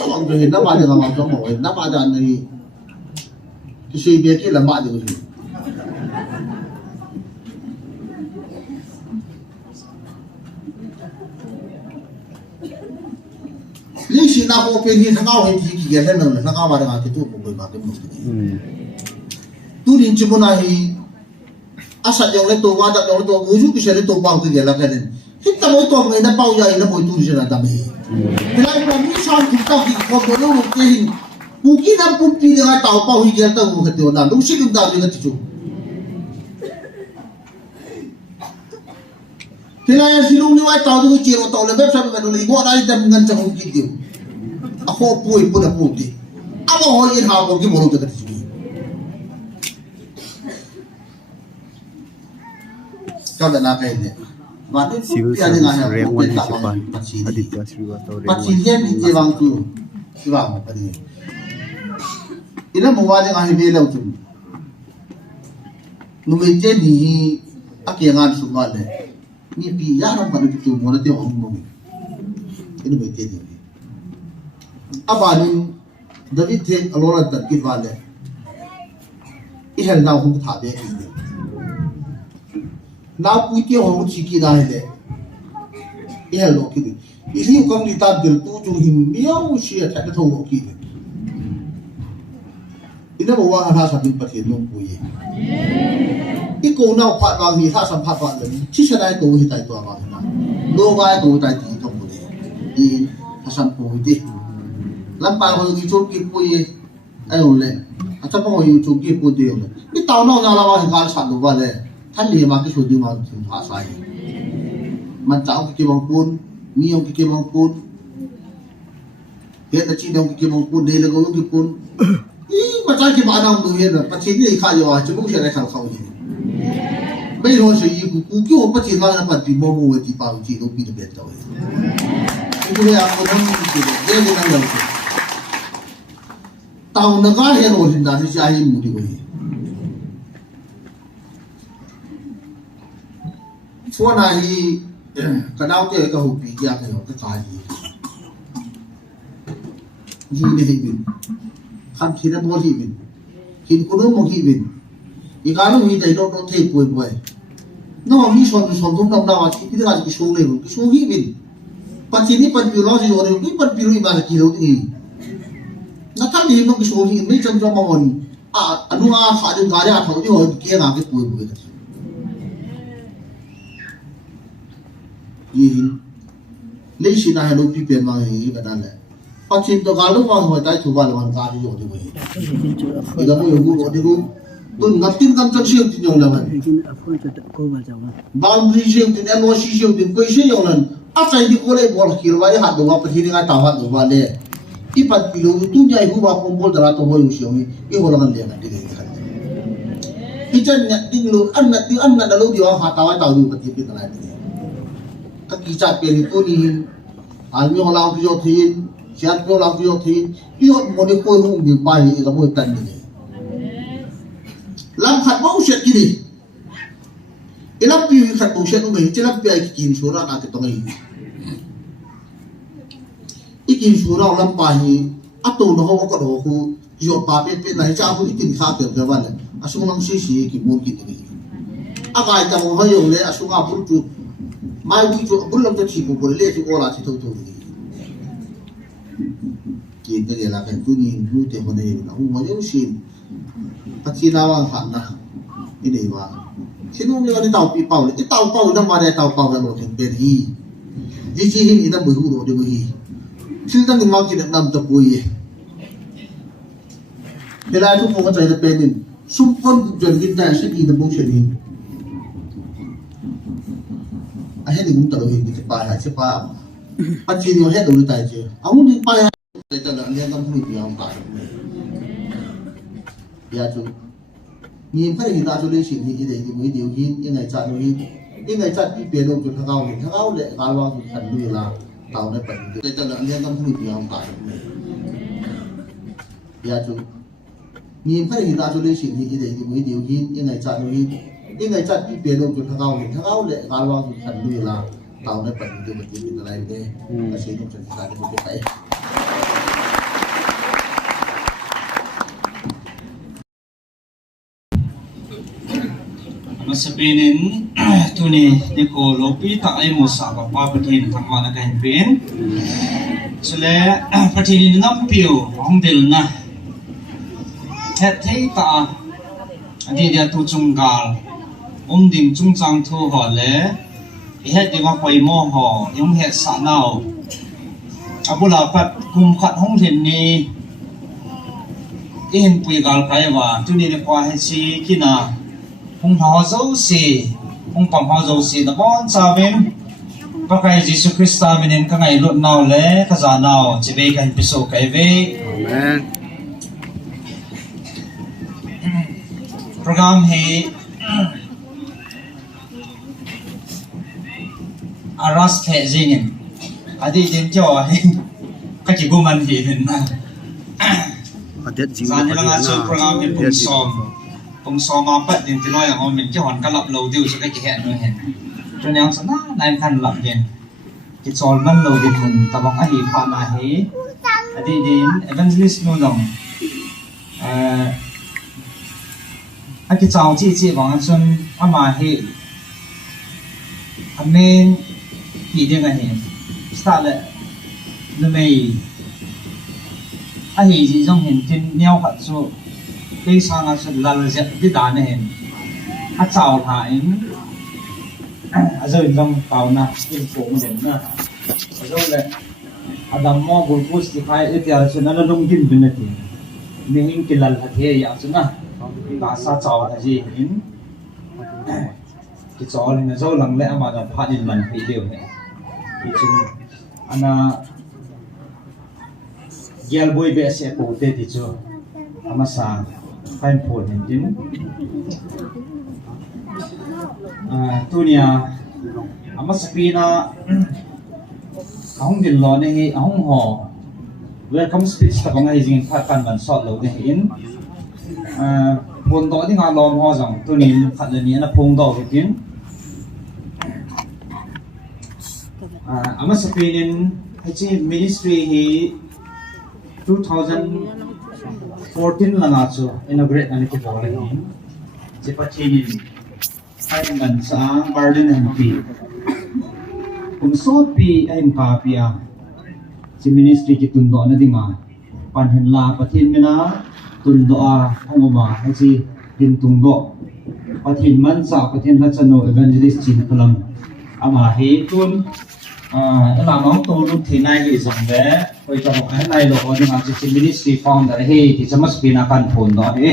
orang tu hendak ada orang tu mau hendak ada ni kisi dia ki lambat je tu lý sĩ na ko pe ni thang ao hi ki ki hen na thang ao ma da ki tu ko ba ke mu tu din chi mo na hi asa jong le to wa da jong le to mu ju ki se le to ba ki la ka den kita mo to ngai na pau ya ina mo tu je na ta me Bila kami sang kita di kodono mungkin mungkin ang pumpi dengan tahu pau hingga tahu ketua na lu sih kita dengan itu. Bila yang silung ni wai tahu tu ciro tahu lebih sampai mana lagi buat ada dengan cakap kita. Aku pui pun aku putih. Apa orang hal mungkin baru tu ketua. Kau dah nak ini. Siu sang rewan di depan Aditya Sriwato rewan Pacinya di jewang tu, jewang apa ni? Ina muwali ang hibilaw tu. Numije ni akiangan sumale. Ni piya ng panututu mo na tiyo ang mo. Ina ba iti ni? Abanin David Hen alora tan kivale. Ihel na kung tabi ni. Na puiti ho chiki na hele e lo ki isi kam ni ta dil tu ju him miao shi ta ta tho ki ina bo wa ha sa bin pathe no pu ye i ko na phat wa hi sa sam phat wa le chi sa dai to hi tai to wa na lo wa to tai ti to bu de i ha sam pu de làm bài hồi YouTube kịp bùi ai ổn lệ à chắc bao YouTube kịp bùi tiêu này cái tàu nào nào là vào sản đồ vào lệ thanh lý mà cái số đi mà chúng phá sai mà cháu cái băng côn mi ông cái băng côn hiện là chỉ ông cái băng côn đây là có cái côn mà trái cái bạn nào người hiện là bắt chín đi khai rồi chứ không sẽ lại khảo khảo gì bây giờ sẽ gì cũng kêu bắt chín là bắt đi mua mua thì bảo chỉ đâu bị được rồi cái này anh không biết cái này đang làm tao nó có hiện rồi thì đã thì ai mua đi vậy số này cái nào cái hộp bị giá cái cái gì này hình khăn khi nó mua hình cũng nó mua hình cái nó hình này nó thấy quay quay nó mà son không đâu nào thì cái cái số này cái số hình bắt chỉ đi bắt biểu gì rồi đi bắt biểu mà là kilo thì nó thay đi nó cái số hình mấy trăm trăm mòn anh nó phải được cái thầu đi rồi kia là cái quay quay gì lấy xin ai đâu bị bệnh mà cái đó này phát triển tôi cả lúc mà hồi tại thủ vào là hoàn cả đi rồi thì vậy đó bây giờ tôi đi luôn tôi ngắt tin căn chân siêu thì nhiều là vậy boundary siêu thì em nói siêu thì quay siêu nhiều lần áp sai đi cô lấy bỏ kia vậy hạt đồ vào thì ngay tàu hạt đồ vào đây ít bắt bị luôn tôi nhảy hú vào không bỏ ra tôi hồi siêu mi cái hồ là cái này đi cái cái chân nhặt tin luôn ăn nát là lâu đi vào hạt tàu đi bắt thì cái này các kỳ chặt tiền tôi đi anh nhau lao cái gì thì chặt nhau lao cái gì thì yêu một cái cô không được bài là một tận này làm khát máu sệt cái gì cái làm gì khát máu sệt nó chỉ làm cái kim số ra là cái tông này cái kim số ra làm bài áp tụ nó không có đồ khu dọc ba bên này cha cũng ít khác được cái vấn đề asung năng xí cái môn cái này cái ta không hay dùng đấy asung áp tụ mai đi chỗ bún lâm cho chỉ một bún lê cho cô là chỉ thôi thôi thì cái này là cái tôi nhìn nuôi tiền con này nó không có những xin bắt chi nào phản nào cái này mà xin ông nhớ cái tàu bị bảo cái tàu bảo nó mà đây tàu bảo là một thành tiền gì gì gì hình nó mới hút được được gì xin tăng cái máu chỉ được nằm tập bùi thế là chúng tôi có chạy được bên mình xung quanh chuyện kinh tế sẽ đi được bông chuyện hình hết thì cũng tự hình cái bài hay chế bài bắt chi nhiều hết rồi tại chứ ông đi bài để cho lợn liên tâm không bị ông tại giờ chú nhìn thấy người ta cho đi xin thì để mới điều hin như ngày chặt rồi như ngày chặt đi biển đâu cho thằng ao lệ cao vào thì thành người là tàu này bận để cho lợn liên tâm không bị ông tại giờ chú nhìn thấy người ta cho đi xin thì để mới điều hin như ngày chặt rồi cái ngày chặt đi biển đâu cho thằng ao lệ cao vào thì thành người là tàu này bận từ một chuyện này đây là sẽ không thành ra được cái Masapinin tuni niko lopi tak ay mo sa pa patin tama na kain pin sule patin nam piu hong dil na het thei ta adi dia tu chunggal ding chung chang thu ho le het di ma poi mo ho yong het sa nau abula pat kum khat hong thin ni in pui gal kai wa tuni ne kwa he si kina hong ho zo si hong pam ho zo si na bon sa ben pakai Jesus Christa minin ka ngai lot naw le ka za naw chibe kan piso kai ve Amen. program he aras the jingin adi din cho he ka chi gu man hi hin na Adet jing. za ni lang so program he pung som ma pat din ti loi ang min chi hon ka lap lo diu so ka ki he no hen cho nên sa na nai khan lap gen ki chol man lo din mun tabang a hi pha na he adi din evangelist no long anh cái cháu chị bảo xuân ama hệ anh men gì đây này start lại nó mày anh hệ gì trong hiện trên neo phật số cái sang là xuân là dẹp cái đá này anh cháu thải anh rồi trong tàu na trên phố mình na rồi lại Adam mo bulpus di khai etial chuna na lungin binati mihing kilal hathe ya chuna ta sa chaw thaji in ki chaw na zo lang le ama da phanin man pi deu ne ki chun ana gel boy be se po te ti chu ama sa kain po hin din tunia ama sapina ahong din lo ne ahong ho welcome speech ta bang jing pha kan man sot lo ne in pon do ni nga lom ho jang tunin khat le ni na phung do tin ama sapinin hachi ministry hi 2014 langa chu inaugurate ani ki bole ni je pachinin hai man sa Berlin MP kung so pi ay mkapia si ministry ki tundo na dinga panhin la pathin mina tundo a hongoma hachi din tundo pathin man sa pathin ha chano evangelist chin palam ama he tun la mong to lu thi nai hi zong de koi ta mo nai lo ko dinga si ministry founder he ti chamas pina kan phon do he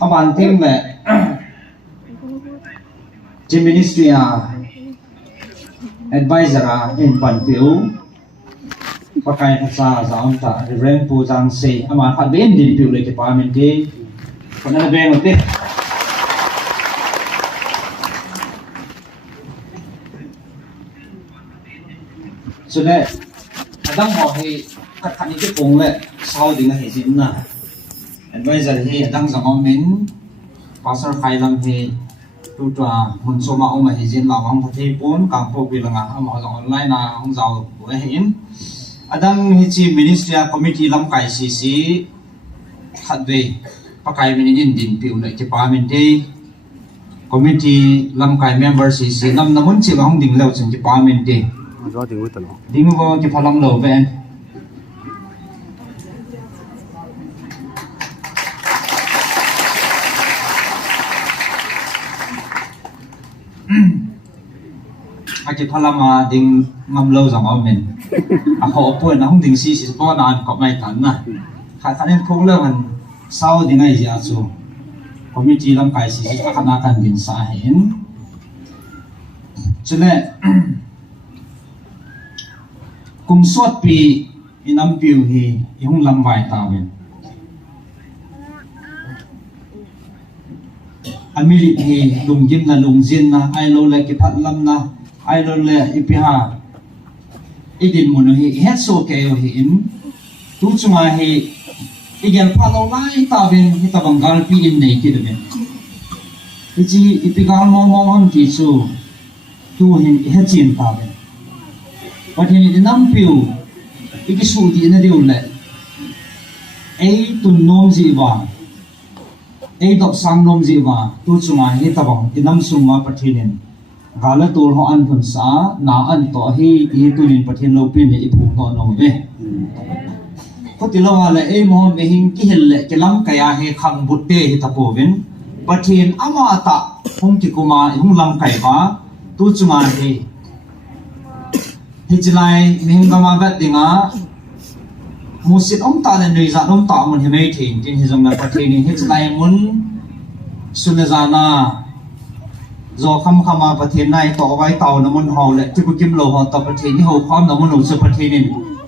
haban tem le Chi ministry advisor in Pantiu pakai kasa zaun ta Reverend Pujang se ama khat ben din piu le department de kana na beng ote so le adang ho he khat khat ni ke pong le sau ding he jin na advisor he adang zangom min pastor khailam he tu tra mun so ma ong ma hijin la wang phathi pon kam po bilanga ama jong online na hong jaw we hin adang hi chi ministry committee lam kai cc khatwe pakai min in din piu le ki parliament de committee lam kai member cc nam namun chi hong ding lo chen ki parliament de do ding wi ta lo ding bo ki phalam lo ven aki phalama ding ngam lo jang om men a kho po na hong ding si po na an ko mai tan na kha khanen phung lo han sau ding ai ja chu committee lam kai si ka khana kan din sa hen chune kum sot pi inam piu hi ihung lam vai ta men amili hi lungjin na lungjin na ai lo le ki phat lam na ai lo le ipiha idin mun hi het so ke hi in tu chunga hi igel pha lo lai ta ben hi ta bangal pi in nei ki de ben ji ipigal mo mo han ki chu tu hin het chin ta ben pathin ni nam piu iki su di na diu le ei tu nom ji ba ei dok sang nom ji ba tu chunga hi ta bang inam suma pathinin gala tur ho an thun sa na an to hi i tunin pathin lo pin hi phu to no ve ko ti lo ala e mo me hing ki hel le kelam kaya he khang butte hi ta ko ven pathin ama ta hong ki kuma hung lam kai ba tu chuma hi hijlai ming gama vat dinga musit om ta le nei za om ta mun hi mei thing tin hi jong na pathin hi hijlai mun sunazana zo kham khama pathin nai to vai taw na mun ho le ti kim lo ho ta pathin ni ho kham na mun su pathin in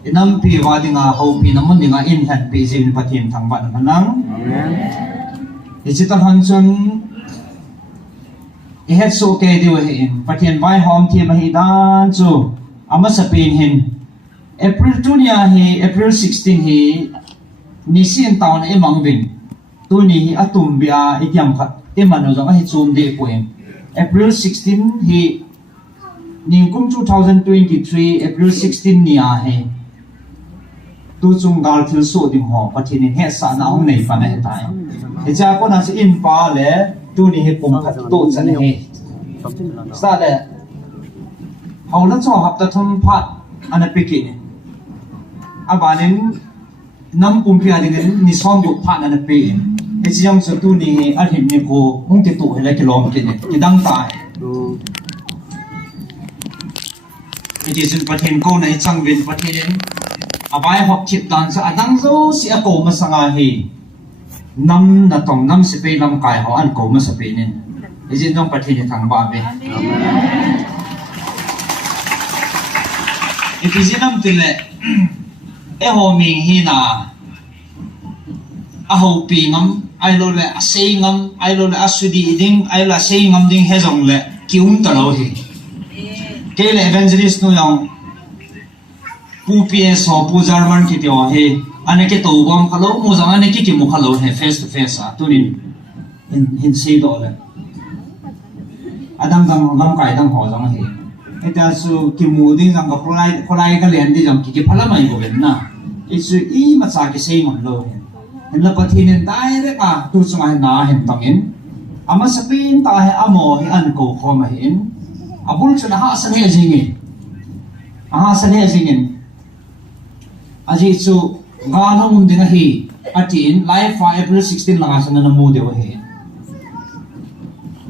inam pi wa dinga ho pi na mun dinga in han pi jin pathin thang ban manang amen ichita han chun i het so ke di wa in pathin vai hom thi ma hi dan chu ama sapin hin April 2 nia hi April 16 hi nisin tawn e mangwin tu ni hi atum bia ikyam khat e mano jang hi chum de poem April 16 hi ningkum 2023 April 16 nia he tu chung gal thil so ding ho pathin he sa na ong nei pa na he tai he cha ko na si in pa le tu ni he pum khat to chan he sa le hau la cho hap ta thum phat ana piki abanin nam pum pia ding ni som bu phat ana pe Ejiyam satu ni alhim ni ko mung titu hele kilom kini idang tai ti sun pathin ko nei changwin pathin abai hok khip dan sa adang zo si a ko ma sanga hi nam na tong nam se pe lam kai ho an ko ma sa pe nin izin dong pathin thang ba be ikizinam tile e ho ming hi na a ho pi ngam ai lo le a sei ngam ai lo le a sudi ding ai la sei ngam ding he jong le kiung ta lo hi ke le evangelist no yang pu ps ho pu german ki tyo he ane ke to bom khalo mo jang ane ki mu khalo he face to face a tunin in sei do le adam dang ngam kai dang ho jang he eta su ki mu ding jang ka kholai ka len di jang ki phala mai go ben na isu I ma cha ki sei ngam lo he en la pathin dai re ka tu chunga na hen tangin ama sapin ta he amo hi an ko khom hin abul chuna ha san he jingin aha san he jingin aji chu ganung ding hi atin live for April 16 langa san na mu de he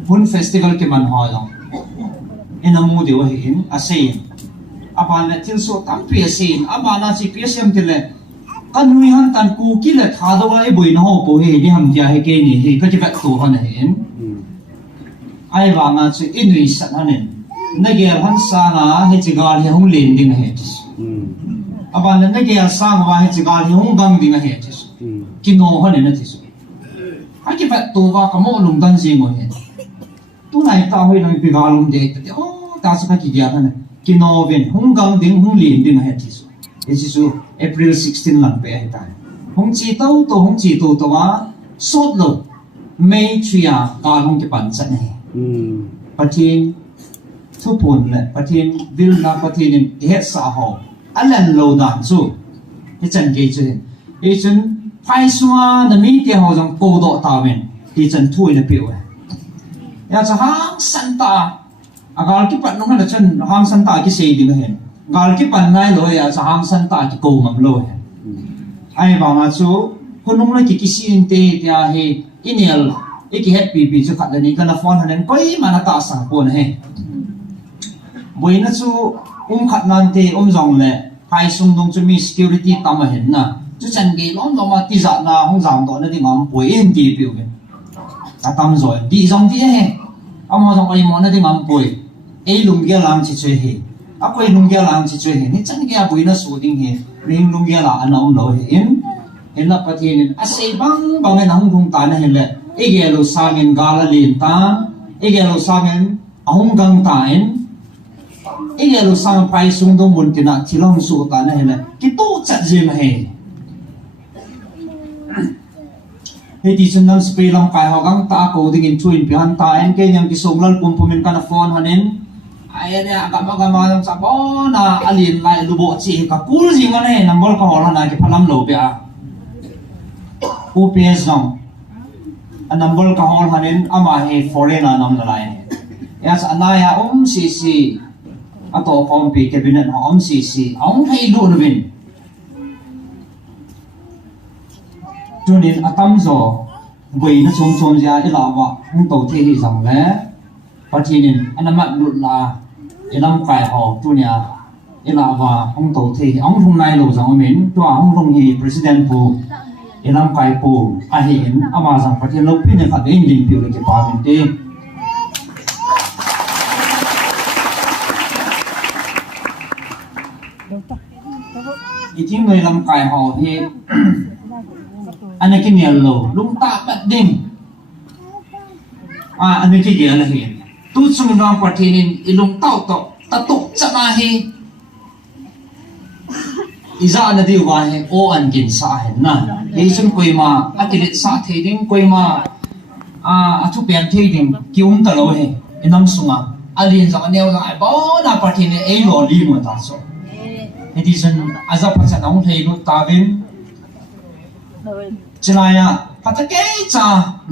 hun festival ke man ha long in a mu de he in a sein apa na til so tam pi sein ama na chi pi sem tile kan nui han tan ku ki le tha do ai boi na ho po he ni ham tia he ke ni he ka chi vat tu han hen ai wa nga chu inui san hanen na ge han sa nga he chi gal he hung len ding he aba na ge sa nga he chi gal he hung gang ding he ki no hanen na ti su ha ki vat tu wa ka mo lung dan ji mo he tu nai ta hoi nang pi galum de ta o ta sa ki gya hanen ki no ven hung gang ding hung len ding he ti su Yesu April 16 lang pe ta hong chi to hong chi to wa sot lo mei chia ka hong ki pan sa nei pathin thu pun le pathin vil na pathin in he sa ho alan lo dan chu he chan ge chu e chun phai suwa na mi te ho jong ko do ta men ti chan thui na piu ya cha hang san ta agal ki pan nong na chan hang san ta ki sei ding hen gal ki pan nai lo ya cha hang san ta ki ko ngam lo he ai ba ma chu kunung la ki sin te tia he inial iki happy bi chu khat ni kana phone hanen koi mana ta sang pon he boina chu khat nan te jong le phai sung dong chu mi security tam hen na chu chan ge lom lo ma ti za na hong jam do na di ngam boi en ti piu ke ta tam rồi di jong ti he amo jong ai mo na di ngam boi ei lum ge lam chi che he akoi lung ge lam chi che he ni chan ge boina su ding he ring lung ge la ana om lo he in la pathin a sei bang na hong thung ta na he le ege lo sagen gala lin ta ege lo sagen ahong gang ta en ege lo sang pai sung dong mun tina thilong su ta na hele ki tu chat je ma he he ti sun nam spe long kai ho gang ta ko ding in chuin pi han ta en ke nyam ki song lal pum pumin kana phone hanen ai ne aga ma long sa bo na alin lai lu bo chi ka kul ji ma ne number ka hol na ki phalam lo pe a ups dong a number ka hol hanin ama he foreigner nam na lai yas anaya cc ato kom pi cabinet cc ong thei lu no vin tunin atam zo goi na chom chom ja ila wa hung to the hi jang le patinin anamat lut la ilam kai ho tunia ila wa hung to the ong hung nai lo jang min to hung hung hi president pu ilam kai pu a hin ama jang pathin lo pin kha de ling pi le ke pa min te iting noi lam kai ho he anaki nial lo lung ta pat ding anaki ge la he tu chung nang patinin ilung tau to ta tu chama he iza na di wa he o an gin sa he na he chung koi ma akilit sa the ding koi ma athu pen the ding kium ta lo he inam sunga alin sa neu la ba na patin e lo li mo ta so edition azap cha nong thei lu ta vin chilaya patake cha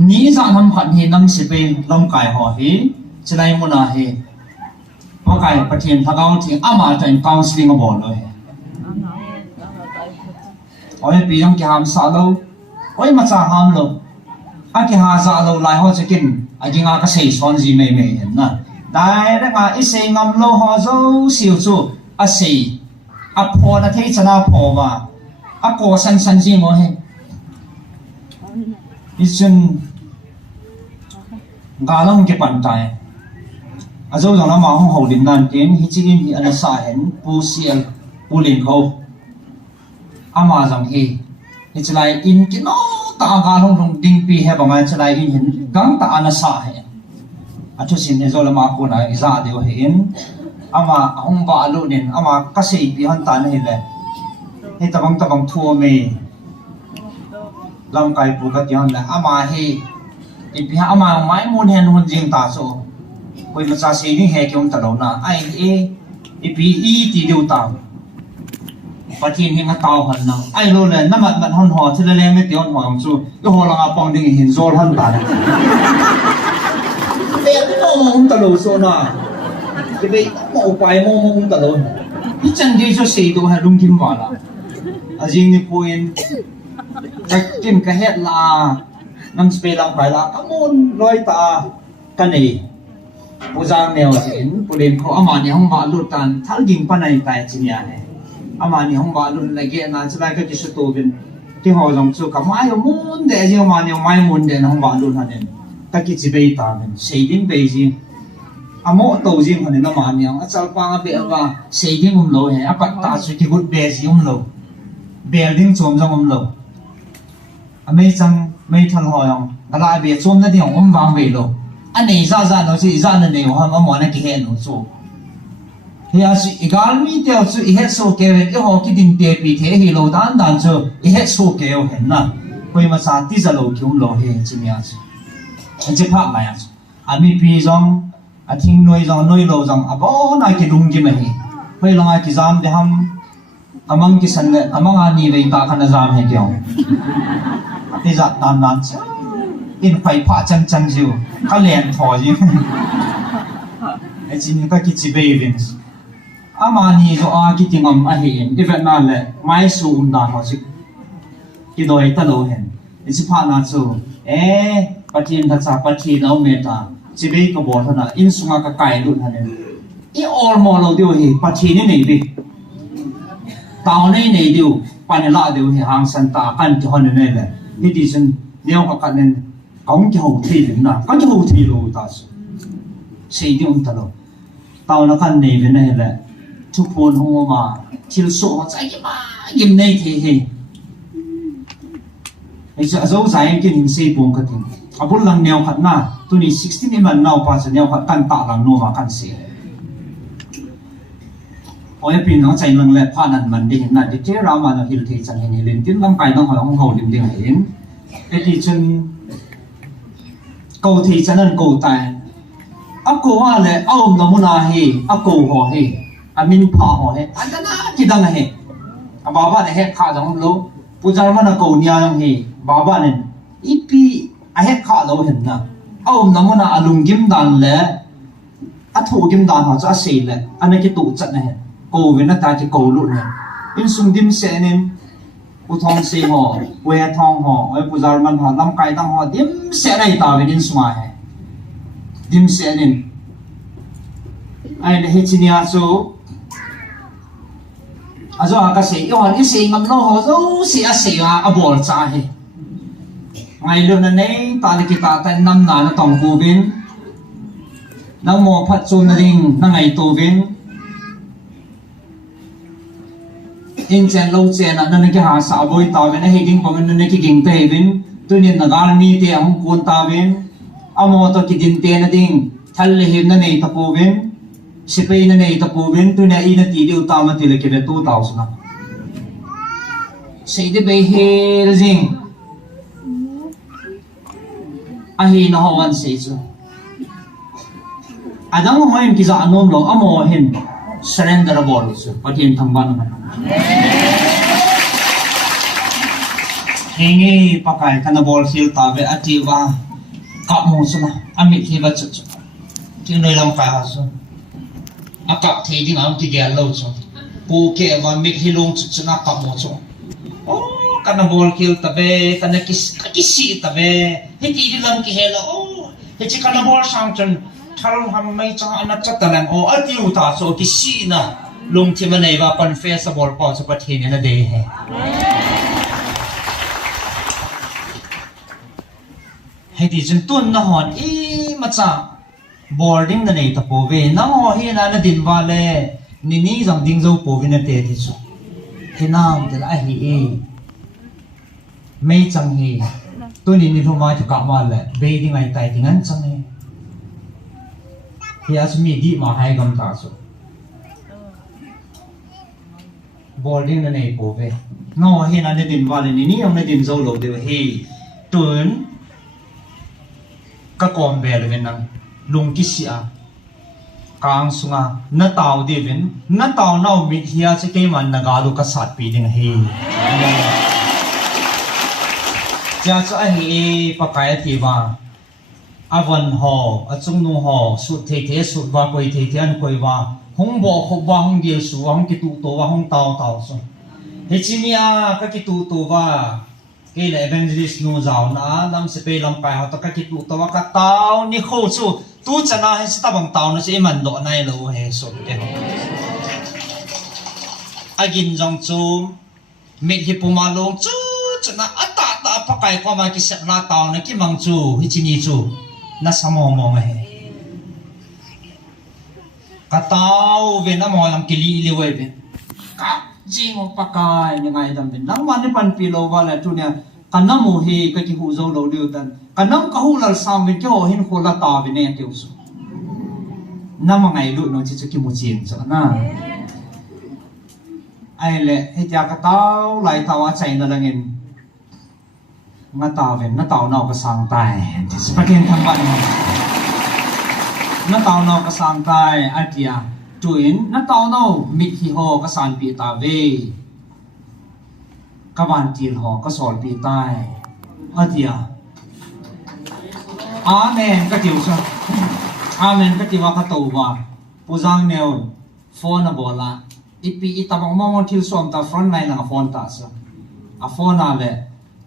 ni za nam khat hi nam se pe lam kai ho hi chilai mo na he wa kai pathin thagau thi ama tan counseling abo lo he oi pi yong ki ham sa lo oi ma cha ham lo a ki ha za lo lai ho chekin a jinga ka sei son ji me me hen na dai ra ka i sei ngam lo ho zo siu chu a sei a pho na thei chana pho ma a ko san san ji mo he isun galang ke pan tai a zo jong na ma hong ho lim nan tin hi chi in hi ana sa hen pu sial pu lin kho ama jong hi hi chlai in ki no ta ga long long ding pi he ba ma chlai in hin gang ta ana sa he a thu sin he zo la ma ko na iza de he in ama hong ba lu nin ama ka sei pi han ta na hi le he tabang thu me lam kai pu ka tiang la ama he ipi ama mai mun hen hun jing ta so koi ma sa sei ni he kyong ta lo na ai e ipi i ti du ta pa tin hi nga tao han na ai lo le namat mat hon ho thile le me ti hon ho am chu yo ho la nga pong ding hin zol han ta na e ko mo ta lo so na ke be mo pai mo ta lo i chan ge so sei do ha lung kim wa la a jing ni puin kim ka het la nang spe lang pai la kamon loi ta ka nei pu jang neo sin pu len kho ama ni hong ba lu tan thal ging pa nai tai chi nya ne ama ni hong ba lu la ge na chai ka ji su to bin ti ho jong chu ka mai mun de ji ma ni mai mun de hong ba lu han ne ta ki chi be ta men sei din be ji amo to ji han ne na ma ni a chal pa nga be ba sei din lo he a pat ta su ki gut be ji lo building chom jong lo amei chang mei thal ho yong ala be chom na ding wang be lo anei za no si za na ne ho ma mo na ki he no so he a si igal mi te su I het so ke ve ho ki din te pi the hi lo dan dan so I het so ke o hen na koi ma sa ti za lo kyum lo he chi mya si an che pha ma ya ami pi jong a thing noi lo jong a bo na ki lung gi ma hi koi lo nga ki jam de ham amang ki san le amang ani ve ta khana jam he kyong ti za nan cha in phai pha chan jiu ka len tho ji ai chin ka ki chi be vin amani zo a ki tingam a hen event na le mai su da ho chi ki doi ta lo hen i chi pha na chu pathin tha cha pathi no me ta chi be ko bo thana in sunga ka kai lu na ne I all mo lo dio hi pathi ni nei bi tao nei nei dio pa ne la dio hi hang san ta kan ki hon ne le ni ti sun neo ka kan nen ong ki ho thi lim na kan ki ho thi lo ta sei dio ta lo tao na kan nei ve ne le thu phon ho ma thil so ma chai ki ma yim nei the he ai cha zo zai ki ning sei pong ka tin abul lang neo khat na tu ni 16 ni man nau pa cha neo khat kan ta lang no ma kan se oi pin no chai lang le pha nan man de na de te ra ma no hil the chang ni len tin lam kai no hong ho lim ding hin e ti chun câu thì cho nên câu tài áp câu hoa là ông nó muốn là he áp câu họ he min phá họ he anh ta chỉ đang là he bà này he khá giống lố bây giờ mà là câu nia giống he bà này ít pi he khá lâu hình na ông nó muốn là lùng kim đàn lẽ thủ kim đàn họ cho xì lẽ anh ấy cái tụ trận này câu với nó ta cái câu luôn này in sung kim sẽ nên u thong se ho we thong ho oi pujar man ho lam kai tang ho dim se nai ta ve din sma he dim se nin ai le hichinia so azo aka se yo han se ngam lo ho zo se a se a bol cha he ngai lo na nei ta le ki ta ta nam na na tong ku bin nang mo phat chu na ring na ngai tu bin in chen lo chen na na ki ha sa boy ta ve na heading pang na ki ging te vin tunin na gar mi te ang kun ta vin amo to ki din te na ding thal le hem na nei ta po vin sipai na nei ta po vin tu na I na ti diu ta ma ti le ki ve 2000 na sei de be he jing a hi na ho wan sei chu adang ho em ki za anom lo amo hin surrender bol chu pathin thang ban man hingi pakai kana bol fil ta ve ativa kap mo suna amit hi ba chu ti noi lam kai ha so akap thi ding am ti gel lo chu pu ke wa mit hi long chu chuna kap mo chu oh kana bol fil ta ve kana kisi ta ve hi ti di lam ki helo oh hi chi kana bol sang chun thal ham mai cha ana cha ta lang oh atiu ta so kisi na ลุงที่มันในว่า confessable ปอสุปฏิเนี่ยนะเดย์ให้ที่จนต้นนะหอนมาจาก boarding นั่นเองตะโปเวน้ำหอเฮน่ะดินว่าเลยนี่จังดิ้งโจโปวินเตที่สุดเฮน้ำแต่ละเฮไม่จังเฮตัวนี้นี่รู้มาจะกลับมาเลยเบดิ้งไงไต่ที่งั้นจังเฮเฮียสมีดีมาให้กำตาสุด boarding นั่นเองโปเวน้ำเฮน่ะดินว่าเลยนี่ยังไม่ดินโจโลเดียวเฮตุนก็กอมเบลเวนนังลุงกิเสียกลางสุงาน้าเต่าเดวินน้าเต่าน่ามิเฮียจะเกี่ยมันนักอาลูกษัตริย์ปีนึงเฮจะจะไอเฮปากายที่ว่าอาวันหออาจุงนูหอสุดเทสุดว่าคุยเทอันคุยว่าห้องบ่อขบว่าห้องเดียวสูห้องกิตุตัวว่าห้องเต่าสุเฮจิเนียก็กิตุตัวว่าเกลเวนจิสนูจาวนะลำสเปลำไปเขาตะกิตุตัวก็เต่านี่เขาสูตู้จะน่าให้สตาบังเต่านะสิมันโดนในโลเฮสุดเด็ดอากินจงจูมีฮิปุมาลงจูจะน่าอัตตาปากไก่ความมากิเสกลาเต่านะกิมังจูฮิจินีจูน่าสมองมองเฮกะเต่าเวนน้ำมอลำกิลีเลวเวนกับจริงปากไก่ยังไงดำเป็นนังวันนี้ปันปีโลวาแล้วทุเนี่ยกันน้ำโมเฮก็ที่หูโจโลเดียวกันกันน้ำก็หูเราสามเป็นเจ้าเห็นคนละตาเป็นเนี่ยเกี่ยวสุน้ำมังไงลุน้องจะกิมุจินจ้ะนะไอ้เละให้จากระเต้าไหลตาว่าใจนั่นเองงาตาเป็นงาตาเนาก็สร้างตายที่สปาเกนทำบ้านงาตาเนาก็สร้างตายอาทิตย์จุยงาตาเนามิดฮิโฮก็สร้างปีตาเวกบานจีนหอก็สอนปีใต้อาทิตย์อาเมนก็จิ๋วซะอาเมนก็จิ๋วว่าข้าตัวว่าผู้จังเนวโฟนน่ะบอกละอีปีอีตาบังมองที่ส่วนตาฟรอนต์ไลน์น่ะโฟนตาซะอ่ะโฟนน่ะเลย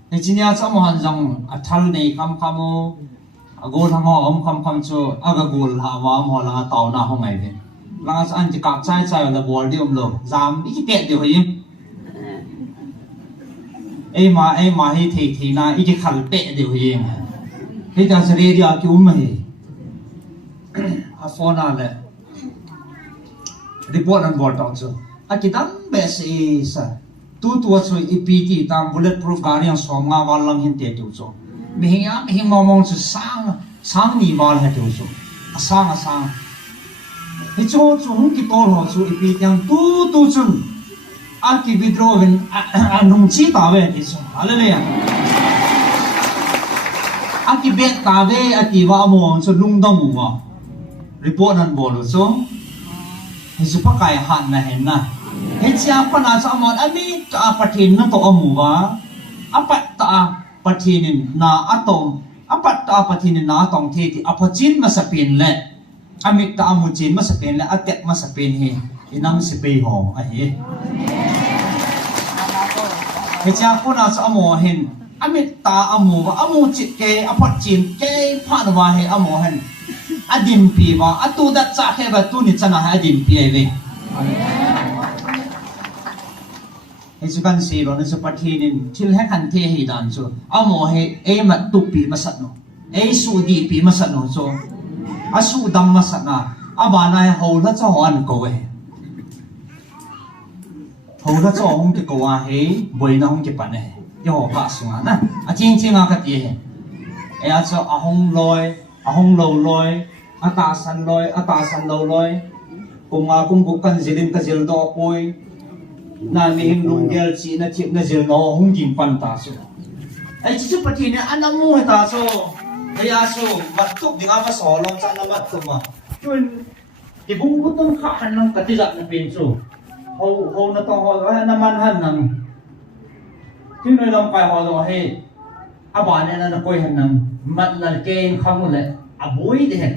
ในจีน่าจะมองจังอัฐัลในคำโมกูทำมาคำจู่อากกูลหาว่าหอละเต่าหน้าห้องไงเว้ยหลังจากอันจะกับใจแล้วบอลเดียวมั้งจามอีกเตะเดียวยิ่งไอ้มาให้ทีน่ะอีกขัลเปะเดียวยิ่งให้ตาเสรีเดียวคิวมั้ยอ่ะโฟนน่ะเลยรีพอร์ตนั้นบอลต่อจู่อ่ะคิดตั้งเบสเอสตัวช่วยอีพีที่ตาม bulletproof การยังสองงานวันลำหินเตะจู่จู่ไม่เห็นมองจู่สร้างนี่บอลให้จู่จู่สร้างให้จู่หุ่นกี่ตัวหัวจู่อีพียังตัวจู่อาร์คิวิดโรวินนุ่งชีตาเวที่จู่อะไรเลยอาร์คิเบตตาเวอาร์คิว่ามองจู่ลุงดังหัวรีพอร์ตนั้นบอลจู่ให้จู่พักไก่หันนะเห็นนะเฮ้ยsiapa nak sama ami tak patin na to amuwa apat ta patinin na atong apat ta patinin na atong theti apachin masapin le ami ta amuchin masapin le atek masapin he inam sipe ho ahi ฮ้ยsiapa nak sama hen ami ta amuwa amuchit ke apachin ke phanwa he amo hen adim pi wa atu dat sa he ba tu ni chana adim pi ai veไอ้สุกันสีเราในสุปัทีนินที่ให้คันเทให้ดันโซเอาหมอให้เอ้มาตุปีมาสัตโนเอ้สูดีปีมาสัตโนโซอาสูดำมาสัตนะอาบานายเขาละเจ้าอันโกเอเขาละเจ้าห้องจะโกอาเฮบอยน่าห้องจะปันเอยังหอบาสุงานะอาจริงอาคัดเย่ไอ้อาเจ้าอาห้องลอยอาห้องโลลอยอาตาสันลอยอาตาสันโลลอยกุงอากุงกุกันจิลินกันจิลดอกปอยนั่นเองลุงเกลซีน่ะทิพย์น่ะเจอน้องหุ่นยิงปันตาโซไอ้ชิบปะทีเนี่ยอันนั้นมูให้ตาโซไอ้ยาโซมัดตุกดิ่งอามาสอนลองจันน้ำมัดตุกมาจนที่บุ้งก็ต้องขาหันนั่งกติจักนั่งเป็นโซเขาน่ะต้องเขาให้น้ำมันหันนั่งที่noiลองไปเขาต้องให้อาบานเนี่ยน่ะก้อยหันนั่งมัดนั่นเกณฑ์คำหมดเลยอาบุยเด็ด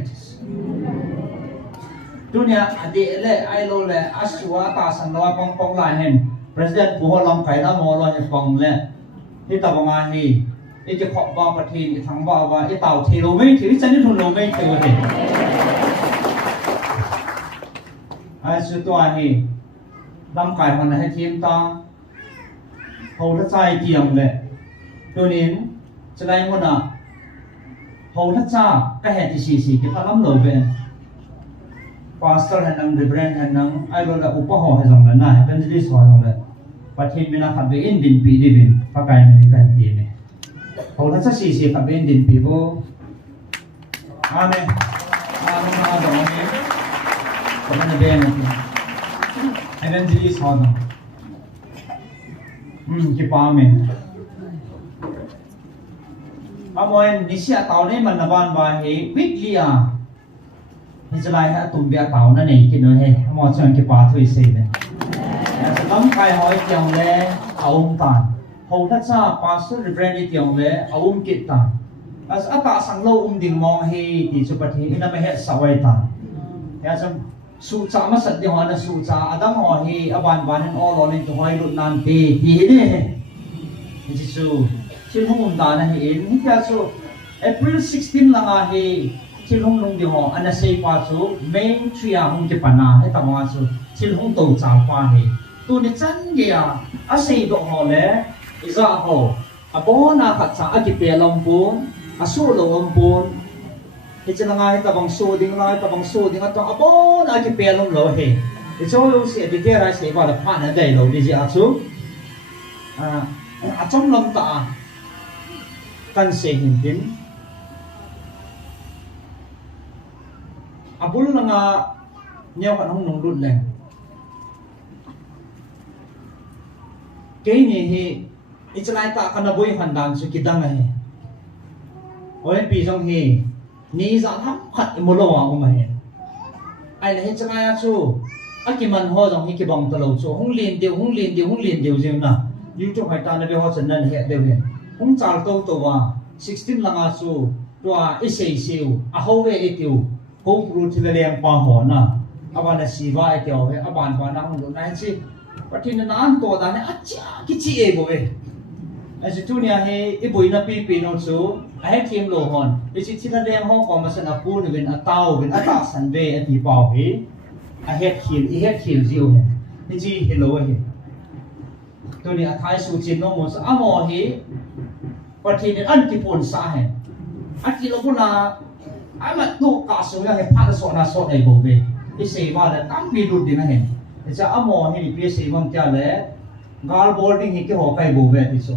dunia adik le ai lo le aswa ta san lo pong lai hen president pu ho lam kai na mo lo he pong le hi ta banga hi e je khop ba pathi ni thang ba wa e taw the lo mai thi chan ni thun lo mai the he ai su to hi ร่างกายมันให้ทีมตาเขาถ้าใจเกี่ยมเลยตัวนี้จะได้หมดอ่ะเขาถ้าจ้าก็เห็นที่สี่กี่พลังเลยเป็นพาสเตอร์เห็นนังดิบเรนเห็นนังไอ้เราละอุปหัวให้ส่งเลยนะเป็นที่สอนเลยประเทศมีนักขับไปอินดินปีดิบินพระกายมีกันดีไหมเขาถ้าจะสี่ขับไปอินดินปีโบอาเมนอาเมนอาเมนก็มันจะเป็นไอ้เป็นที่สอนกี่ปาเมนอามวยนิสิอาตาวนี่มันนับวันว่าเฮวิกลีอานี่จะไล่ให้ตุ่มเบียตาวนั่นเองกินเลยเฮอามวยช่วยกี่ปาทุยเสียเนี่ยจะต้องใครหอยเกี่ยวเลยเอาตานเขาถ้าจะปาสุดเบรนด์เกี่ยวเลยเอากิดตานแล้วอาตาสังโลดิ่งมองเฮที่สุปฏิอินาไม่เฮสวายตานเนี่ยจะสุจามาสัตย์เดียวนะสุจาอดัมหอยเฮอวันนั้นออลอนินตัวหอยลุนันตีที่นี่นี่จิสูชิลฮงตานะเห็นนี่แค่สู April 16 lang ahi silhong nung di ho ana sei pa su main tria hong ke pana he tamwa su silhong to cha pa he tu ni chan ge ya a sei do ho le iza ho abona khat cha a ki pe long pun a su lo om pun he chen nga he tabang su ding la tabang su ding atong abona ki pe long lo he e so lo se de ra sei ba la pa na dai lo di ji a su a chom lom ta kan se hin tin abul na nga nyaw kan hong nong lut leng kay ni hi ichalai ta kan boy handan su kidang he olen pi jong hi ni za tham khat imolo wa ko ma he ai la he changa su akiman ho jong hi ki bong to lo chu hong lin deu jem na youtube hai ta na be ho chan nan he deu he hong chal to to wa 16 langa su tua isei siu a ho ve etiu hong ru thil leng pa ho na abana siwa etiu he aban ba na hong na chi patin na an to da ne acha ki chi e bo ve as tu nia he e boi na pi no chu a he thim lo hon e chi thil leng ho ko ma san a pu ni ben a tau ben a ta san ve a ti pau he a he khil ziu he ni chi hello he tu ni a thai su chin no mo sa a mo he patin an ti pon sa he a ti lo na amat tu ka su ya he pa so na so ai bo ve i sei ma la tam bi du din he cha amo he ni pi sei mong cha le gal boarding hi ke ho kai bo ve ti so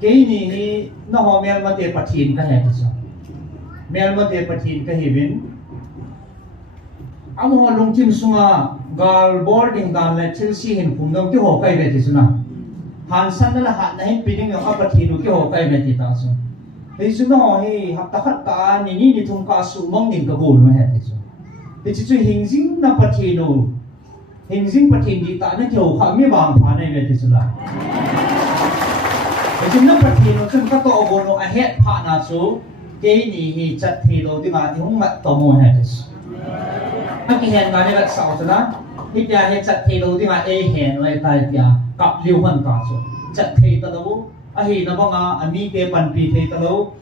ke ni hi na ho mel ma te patin ka he ti so mel ma te patin ka hi bin amo long tim sunga gal boarding dan le thil si hin phum dong ki ho kai ve ti suna han san na ha na hin pining ka patin ki ho kai ve ti ta so thì chúng nó thì học ta khát ta ni thông qua sự mong nhìn cái buồn mà hết thì chỉ cho hình dinh na phát hiện đồ hình dinh phát hiện đi ta nó chiều khám mấy bằng phá này về thì sao lại thì chúng nó phát hiện nó chúng ta tổ bộ nó hết phá na số cái này thì chặt thì đồ thì mà thì không mất tổ mồ hết cái hẹn mà này là sao cho nó thì giờ hết chặt thì đồ thì mà hẹn lại tại giờ cặp liêu hoàn cả số chặt thì ta đâu ahi na banga ami ke pan pi thei talo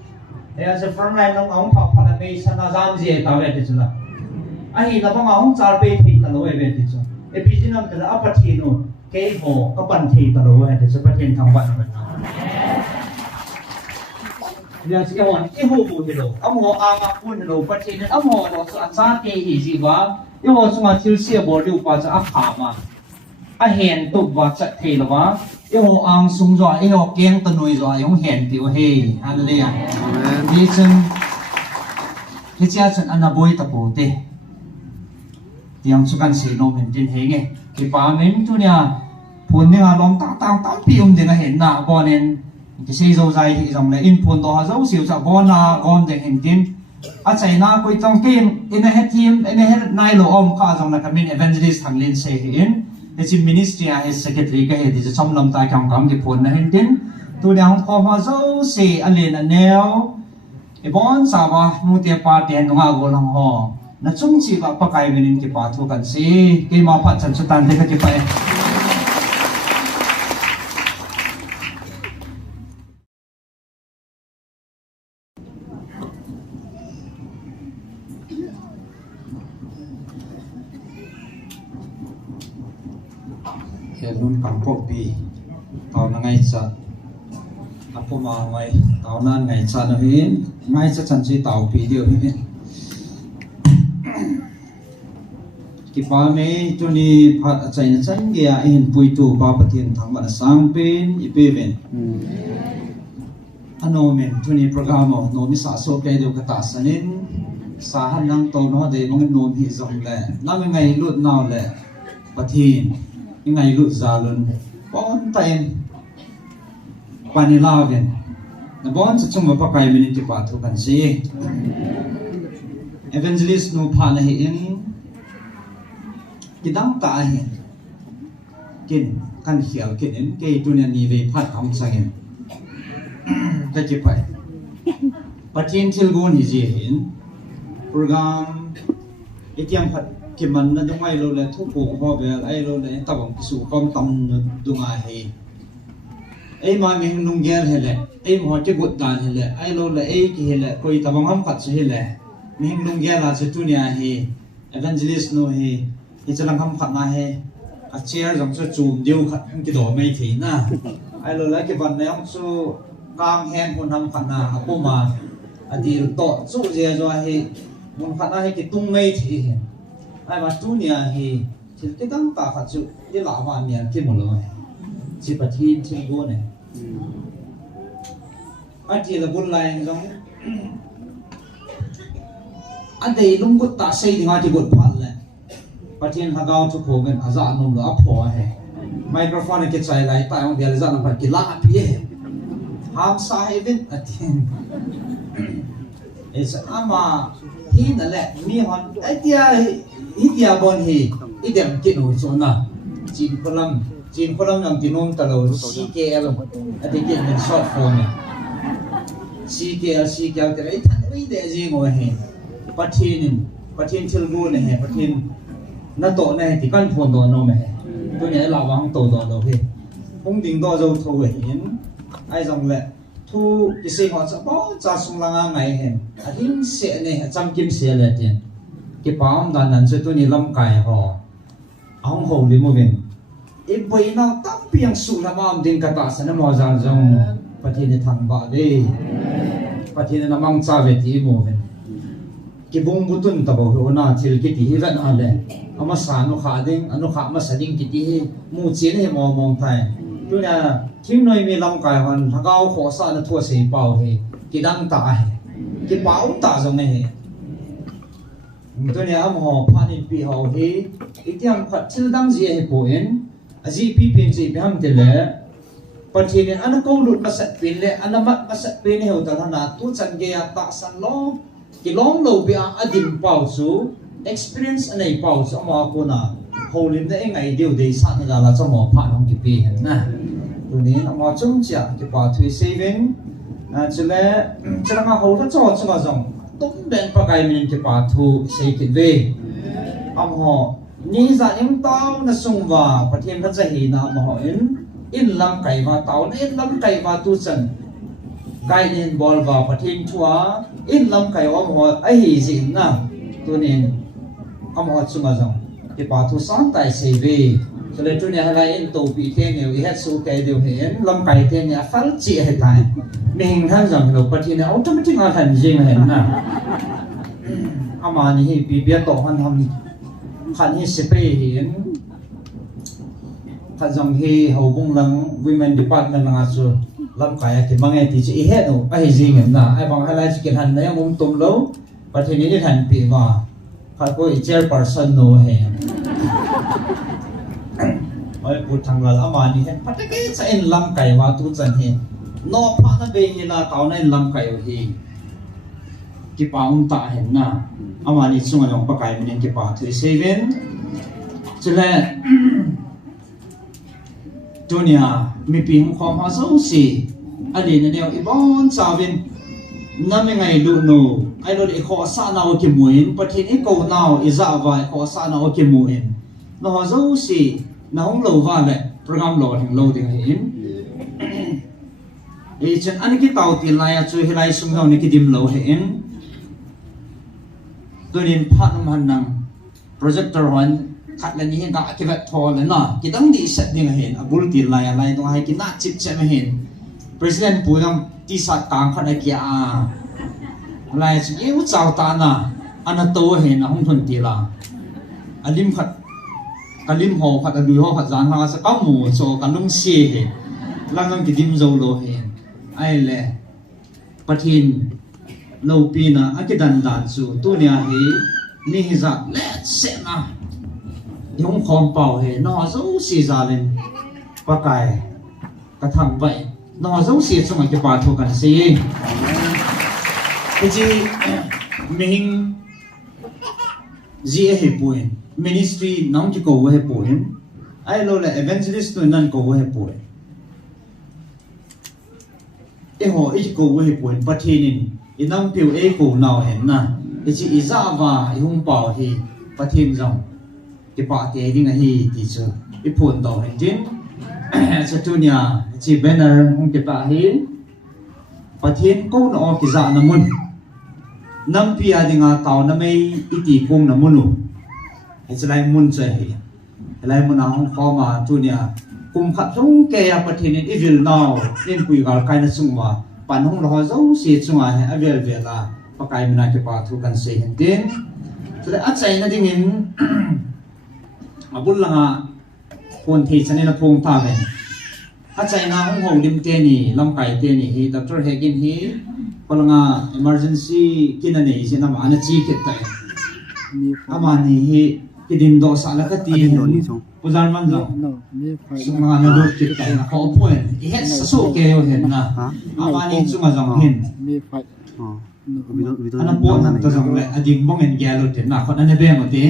ya se front line long ong phak phak me sana jam je ta ve ti chula ahi na banga ong char pe thei talo e ve ti chu e pi jinam ta apathi no ke ho ka pan thei talo e ti chu pathen thang ban ba ya se hon e ho bu hilo amo anga pun hilo pathen amo no so acha ke hi ji wa yo so ma thil se bo lu pa cha a kha ma a hen tu wa cha thei lo wa yêu ang sung rồi yêu keng tân nuôi rồi yêu hẹn tiểu hề hallelujah đi chân cái chia chân anh bôi tập bộ tê tiếng số căn sĩ nó mình trên thế nghe cái bà mình chú nhà phun đi mà lòng tám pi thì nó hiện nạ còn nên cái xe dầu dài thì dòng này in phun to dấu xíu chả con là con để hiện tin à chạy na quay trong tim in hết team in hết nai lo om khá dòng là cái mình evangelist thằng lên xe hiện cái chi ministry hay secretary cái thì trong lòng tai cảm cái phone này tin tôi đang có hoa dấu xe anh lên anh neo cái bọn sao mà mua tiền pa tiền nó ngao lòng họ nó chung chỉ vào bắt cái bên cái pa thu cần gì cái mà phát triển xuất tan thế cái phải luôn cầm bộ bì tàu là ngày chợ nó có mà ngày tàu là ngày chợ nó hiến ngay chắc chắn chỉ tàu bì điều hiến cái ba mấy chỗ này phát chạy nó chẳng kia hiến bùi tù ba bát tiền thằng bạn sang bên ipe bên anh ôm mình chỗ này program mà nó mới sản xuất cái điều cái ta sản nên xã hành năng tàu nó để mong nôm hi dòng lệ năm ngày lụt nào lệ bát tiền ngày lụt già luôn bọn tay panila bên nó bọn sẽ chung một cái mình chụp ảnh thu cảnh gì evangelist nu phan hiện cái đăng tải hiện kinh căn hiểu kinh đến cái tu này ni về phát âm sang hiện cái chụp phải bát tiền thiếu gon gì hiện program cái tiếng phát cái mình nó trong ngày rồi là thuốc bổ hoa về ai rồi là tập bằng số con tâm đúng ai ấy mà mình nung gel hay là ấy mà chơi gột đàn hay là ai rồi là ấy cái hay là coi tập bằng hâm khát hay là mình nung gel là sẽ tu nia hay evangelist no hay cái chân hâm khát na hay cái chair giống như chùm điêu khát cái đồ mấy thì na ai rồi là cái vấn này ông số cam hen con hâm khát na ako mà đi to số gì rồi hay muốn khát na hay cái tung mấy thì ai mà tu nia thì cái đăng ta phát chịu cái lão hoa miệng cái một lời chỉ bắt thi trên gỗ này anh chỉ là buôn lại giống anh đây lúc có ta xây thì ngay chỉ buôn phật này bắt thiên hàng gạo cho phổ biến à dạ nôm là phổ hay microphone cái chạy lại tại ông để dạ nôm phải cái lạ bia ham sai bên anh thiên ấy ama hi nè lẹ mi hòn ấy tia bon hi ít điểm kiện hồi số nào chín con lâm làm tiền ông ta lâu CKL ở đây kiện mình short phone này CKL thì ấy thằng ấy để gì ngồi hè bắt thiên chơi gôn này hè bắt thiên nó tổ này thì căn phone tổ nó mày tôi nhớ là vắng tổ đầu hết không tính to dâu thâu về hiến ai dòng lệ thu cái sinh hoạt sẽ bỏ ra sung lăng ngày hè hiến sẽ này trăm kim sẽ lệ tiền cái báo ông đàn anh sẽ tôi nhớ lâm cài họ ông hầu đi mua về ibu na tapi yang sulam am din kata sana mo zang zong pati ni thang ba de pati ni namang sabe ti mo ven ki bung butun ta bo na thil ki ti ran ale ama sa no kha ding anu kha ma sa ding ki ti mu chen he mo mong thai tu na thing noi mi lam kai han thagao kho sa na thua sei pau he ki dang ta he ki pau ta zong ne he tu ne am ho phani pi ho he itiam phat thil dang ji he po en aji pi pin ji bham te le pathin an ko lut ma sat pin le an mat ma sat pin he ta thana tu chan ge ta san lo ki long lo bi a adim pau su experience anei pau su ma ko na holin de ngai deu de sa na la cho mo pha hong ki pi na tu ni ma chung cha ki pa thui saving chile changa ho ta cho changa jong tum ben pa kai min ki pa thu sei ki ve am ho ni za yang tao na sung wa pathian ta jahi na ma ho in lam kai wa tao in lam kai wa tu chan kai nin bol wa pathian chua in lam kai wa mo ai hi jin na tu nin am ho chunga jong ki pa thu san tai sei ve cho nên tu ne hala in to pi the ne i het su kai deu hen lam kai the ne fal chi he tai mình than rằng lo pathian ne automatic a han jing hen na ama ni hi pi bia to han ham khăn hi sepe hiền khăn dòng hi hậu bung lăng women department lăng asu lam kaya thì mang thì chỉ hết rồi ai gì nghỉ na ai bằng hai lai chỉ hành này ông tum lâu và thì ní hành bị vào khăn có chairperson no hè ơi bút thằng là ama ni hết bắt cái sẽ lam kaya vào tu chân hè no phát nó về là tao này lam kaya hi cái bao ta hiện na ama ni sunga long pakai min cái bao thứ seven chile dunia mi pi hong khom ha so si ali na neo ibon savin na me ngai lu no ai lo de kho sa na o ki muin pathin e ko naw i za vai kho sa na o ki muin no ha so si na hong lo va le program lo thing lo ding hin e chen an ki tau ti lai a chu hilai sung ho ni ki dim lo hin tunin phat man nang projector hon khát là như cả cái vật thò là nó cái đăng đi set như hiện abul tiền lại đó hay cái nát chip chém hiện president bùi ông ti sát càng khát là kia lại chỉ yêu chào ta na anh tôi hiện không thuần tiền là alim khát kalim ho khát đuôi ho khát giàn ha sẽ có mù cho cả lung xe hiện lăng ngâm cái dim dầu lo hiện ai lẽ bắt hiện lâu pina cái đàn đàn su tu nia hi ni hi za let se na yung khom pao he no zo si za lên pa kai ka thang vậy no zo si chung cái pa thu kan si cái gì mình gì he point ministry nong ki ko he point ai lo la evangelist tu nan ko he point e ho e ko he point pa thinin inang piu e ko nào hen na cái gì izava yung pao hi pa thin jong cái bà thế đi ngay thì chứ cái phun đầu hành chính cho tôi nhà chỉ bên là không cái bà hiến bà thiên câu nó cái dạ nằm mun năm pia đi ngà tàu năm ấy ít tí cung nằm mun luôn cái lại mun chơi lại mun nào không khó mà tôi nhà cùng khát giống cái bà thiên nên evil nào nên quỳ vào cái nó sung mà bản không lo dấu xịt sung à evil về là bà cái mình cái bà thu cần xây hành chính cho nên ắt xây nó đi nhìn abul langa phun thi chane na phung ta ve a chaina hong hong lim te ni lam kai te ni hi Dr. Hegin hi kolanga emergency kinane se na ma na chi ke tai ama ni hi kidin do sa la ka ti puzan man lo no me phải sunga na do ke tai na ko point i het sa su ke yo hen na ama ni sunga jong hin me phải ana po na ta jong le ading bong en gelo te na khon na be mo te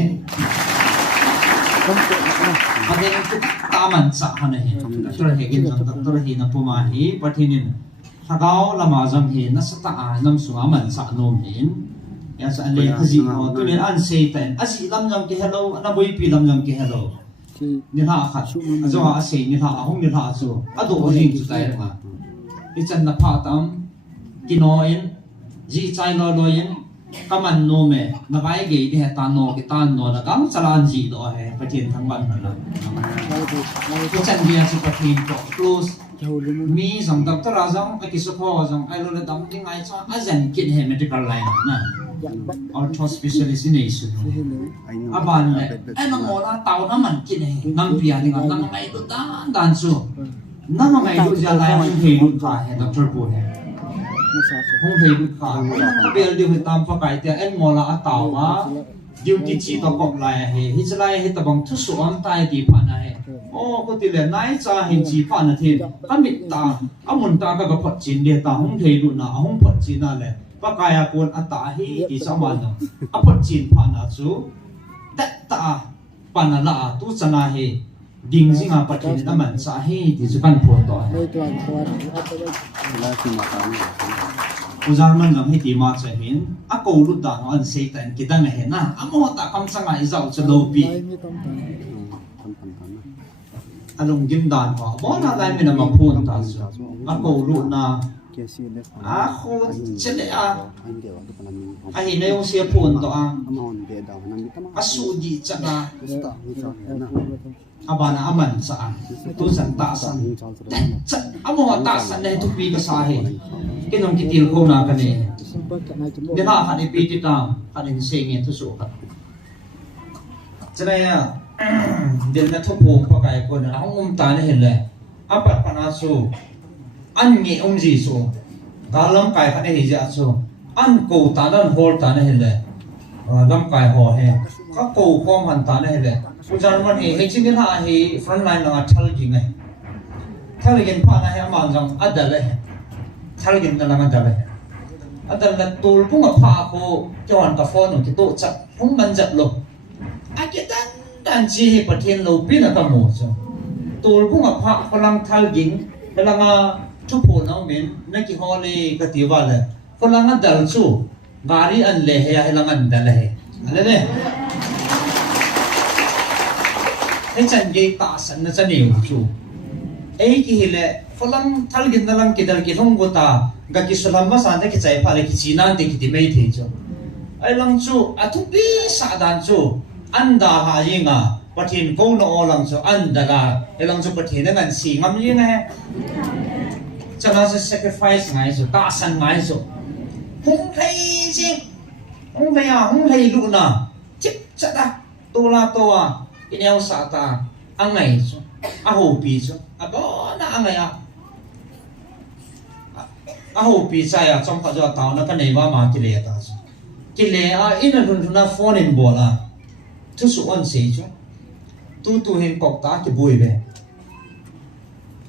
Padin taman sa kanahin. Dr. Hegin jang Dr. Hina pumahi patinin hagaw lama jang hin nasa taa nam suaman sa anom hin. Ya sa alay kazi mo tunin an satan asi lam jang ki hello na boy pi lam jang ki hello. thì Ni ha khat azo ha ase ni ha ahong ni ha so ado ring chu tai ma. Ichan na pa tam kinoin ji chai lo lo yin kaman no me na vai ge di ta no ki tan no na kam chalan ji do he pathin thang ban na ko chan dia su pathin ko close giàu lên mi jong doctor ajang a ki su pho jong ai lo le dam ti ngai cha a zen kin he medical line na ortho specialist in asu aban le ai mang mo na taw na man kin he nam pia ni ngang ngai do dan su na ngai do ja lai hong he lu ka he doctor po he nó sao không thấy được cả bây giờ tam pha cái tiền em mua là tàu mà duty chỉ tao cộng lại hay hết lại hết tao bằng thuốc sổ tai thì phản này ô có tiền là nãy cha hình chỉ phản là thì các mình ta ông muốn ta cái phật chín để ta không thấy được nào không phật chín nào lẽ bác cái quân ta hi thì sao mà nó phật chín phản là chú tất ta phản là tu chân là hi ding ding phật chín nó mình sa hi thì chú cần phật đó đây toàn Uzar man lang hiti ma cha hin ako lut da no an satan kitang he na amo ta kam sanga izau cha lo pi đây mới công along gim dan ko bo na lai mina ma phun ta su ako lut na ako chele a hi na yung sia phun to a asu di cha na abana aman sa tu san ta san amo ta san ne tu pi ka sa he kinong kitil ko na kani simple cái này chúng ni ha ha ni pi ti ta ha ni se nge tu su ka chana ya den na thopo pa kai ko na hong ta ne hele apa pana su an nge om ji su dalam kai kha ne hi ja su an ko ta dan hol ta ne hele lam kai ho he ka ko khom han ta ne hele ujan man he chin ha hi front line na thal gi ngai thal gen pa na he ma jang adale thal gen na nga dale adal na tul pung pha ko chon ka phone ki to chat hong man jat lo a ke dan chi he pathian lo pi na ka mo so tul pung pha ko lang thal ging la nga chu pho na men na ki hole ka ti wa le ko lang dal chu gari an le he ya lang an dal he ale le cái chân gây tạ sẵn nó chân nhiều chủ ấy thì là phô lăng thal gin na lang kidal ki hong gota ga ki sulam ma san ki chai pha le ki china de ki mei the chu ai lang chu a thu pi sa dan chu an da ha yinga ประเทศกูนอลังสุอันดาราลังสุประเทศนั้นสีงามยิ่งไงจะน่าจะ sacrifice ไงสุตาสันไงสุหงไทยจริงหงไทยหงไทยลูกน่ะจิบจัดตัวละตัวอินเอาสาตาอังไงสุอาหูปีสุอ่ะก็น่าอังไงอาหูปีใจจอมพระเจ้าตาวนักในว่ามากิเลสตาสุกิเลสอินรุนทุนฟอนอินบัวละทุสุอันสีสุtu hen kok ta ki bui ve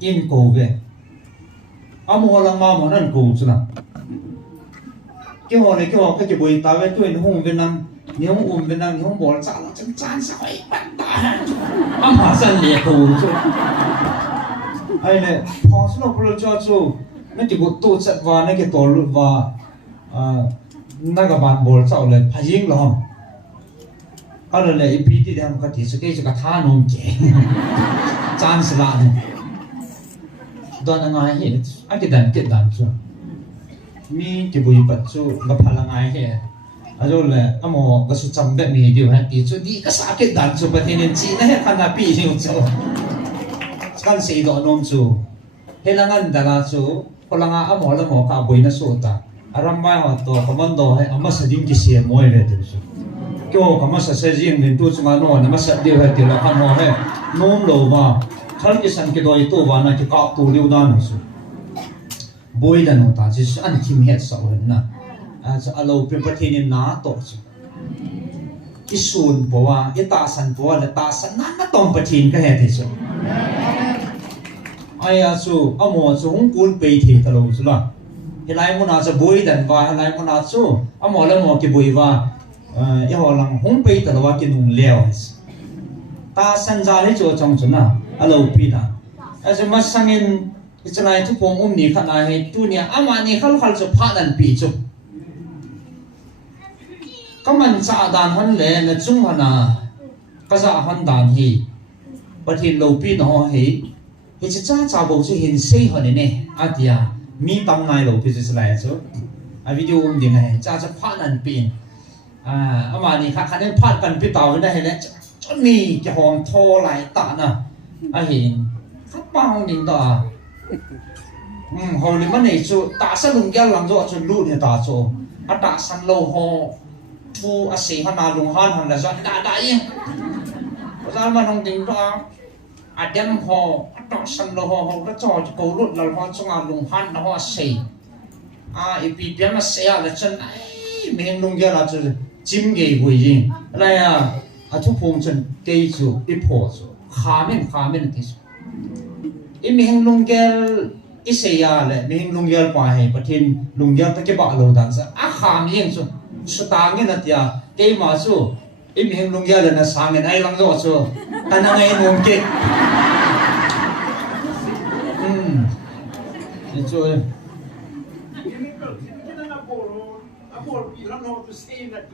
in ko ve amo lang ma mo nan ko chuna ki ho le ki ho ka ki bui ta ve tu en hung ve nam ni hung ve nam ni hung bol cha la chan chan sa ai ban ta am ha san le ko chu ai le pho su no pro cho chu na ti bu tu chat wa na ki to lu wa na ga ban bol cha le phajing loก็เลยปีที่เดียวก็ที่สุดก็จะกระท่านมเก่งจานสลัดตอนนั้นเห็นอันกี่ดันชัวมีกี่บุยปัจจุกับพลังงานเห็นอะไรเลยก็มองก็สุดจำแบบมีเดียวฮะที่สุดดีก็สักกี่ดันชัวประเทศจีนเนี่ยขนาดปีอยู่ชัวกันสีดอกนมชัวเห็นงานดาราชัวพลังงานมองแล้วมองกับบุยน่าสุดตาอารมณ์ไม่หัวตัวคำมันโดให้อามาสดิ้งกี่เสียมวยเลยชัวก็คำว่าเสียจริงเป็นตัวสมาโน่เนี่ยมาเสียเดียวให้เดียวละคำว่าให้น้มโลว่าท่านที่สังเกตว่าตัววันนั้นจะก้าวตัวเร็วด้านนั้นสุดบ่อยดันตาจะอันคิมเฮดสาวนะจะเอาเราเป็นประเทศนี้น่าโตสุดอิสุนเพราะว่าอิตาสันเพราะว่าตาสันนั้นน่าต้องประเทศก็เฮดที่สุดไอ้สุเอาหมดสุหงกุลไปที่ตลอดสุดละเฮลัยมันอาจจะบ่อยดันว่าเฮลัยมันอาจจะเอาหมดแล้วหมดกี่บ่อยว่ายี่ห้อลังหงไปแต่ละว่ากินนุ่งเลี้ยวตาสันจาริโจจงจุนะอะไรปีน่ะอาจจะมาสังเงินจะไหนทุกพงนี่ขนาดให้ตัวเนี่ยอามานี่เขาจะพาดันปีจุก็มันจะด่านหันเลยนะจุ่มหันน่ะก็จะหันด่านฮีประเทศเราปีน่ะฮีเฮ้ยจะจ้าบอกจะเห็นเสียหันเนี่ยอาทิตย์มีตำนายเราปีจะไหนจุอ่ะวิดีโอมันยังไงจะพาดันปีอามานี่ค่ะคันนี้พาดกันพี่เต่าได้แล้วจนมีจะหอมโทไหลตาน่ะเห็นข้าเป้าหนิงต่อหอมนี่มันไหนจูตาสลุงแก้วหลังโจจนรูดเนี่ยตาโจตาสันโลหอทูอาศัยขนาดลุงฮันหันแล้วจะได้ยังเพราะฉะนั้นมันต้องดิ้งต่ออาเดมหอตาสันโลหอก็จอดกูรุดแล้วหอจงอาลุงฮันแล้วหออาศัยอีปีเปียมาเสียแล้วจนไม่เห็นลุงแก้วเราจะจิ้มเกยบุยจริงอะไรทุกพงจนเกยจูอีพอจูขาเม่นที่สุดไม่เห็นลุงแก้วอิเสียเลยไม่เห็นลุงแก้วไปประเทศลุงแก้วตะเกียบเราดังซะขาไม่เห็นจูสตางเงินนั่นที่เกยมาจูไม่เห็นลุงแก้วเลยนะสางเงินไอ้หลังโจจูแต่นั่งไอ้ลุงเกยจู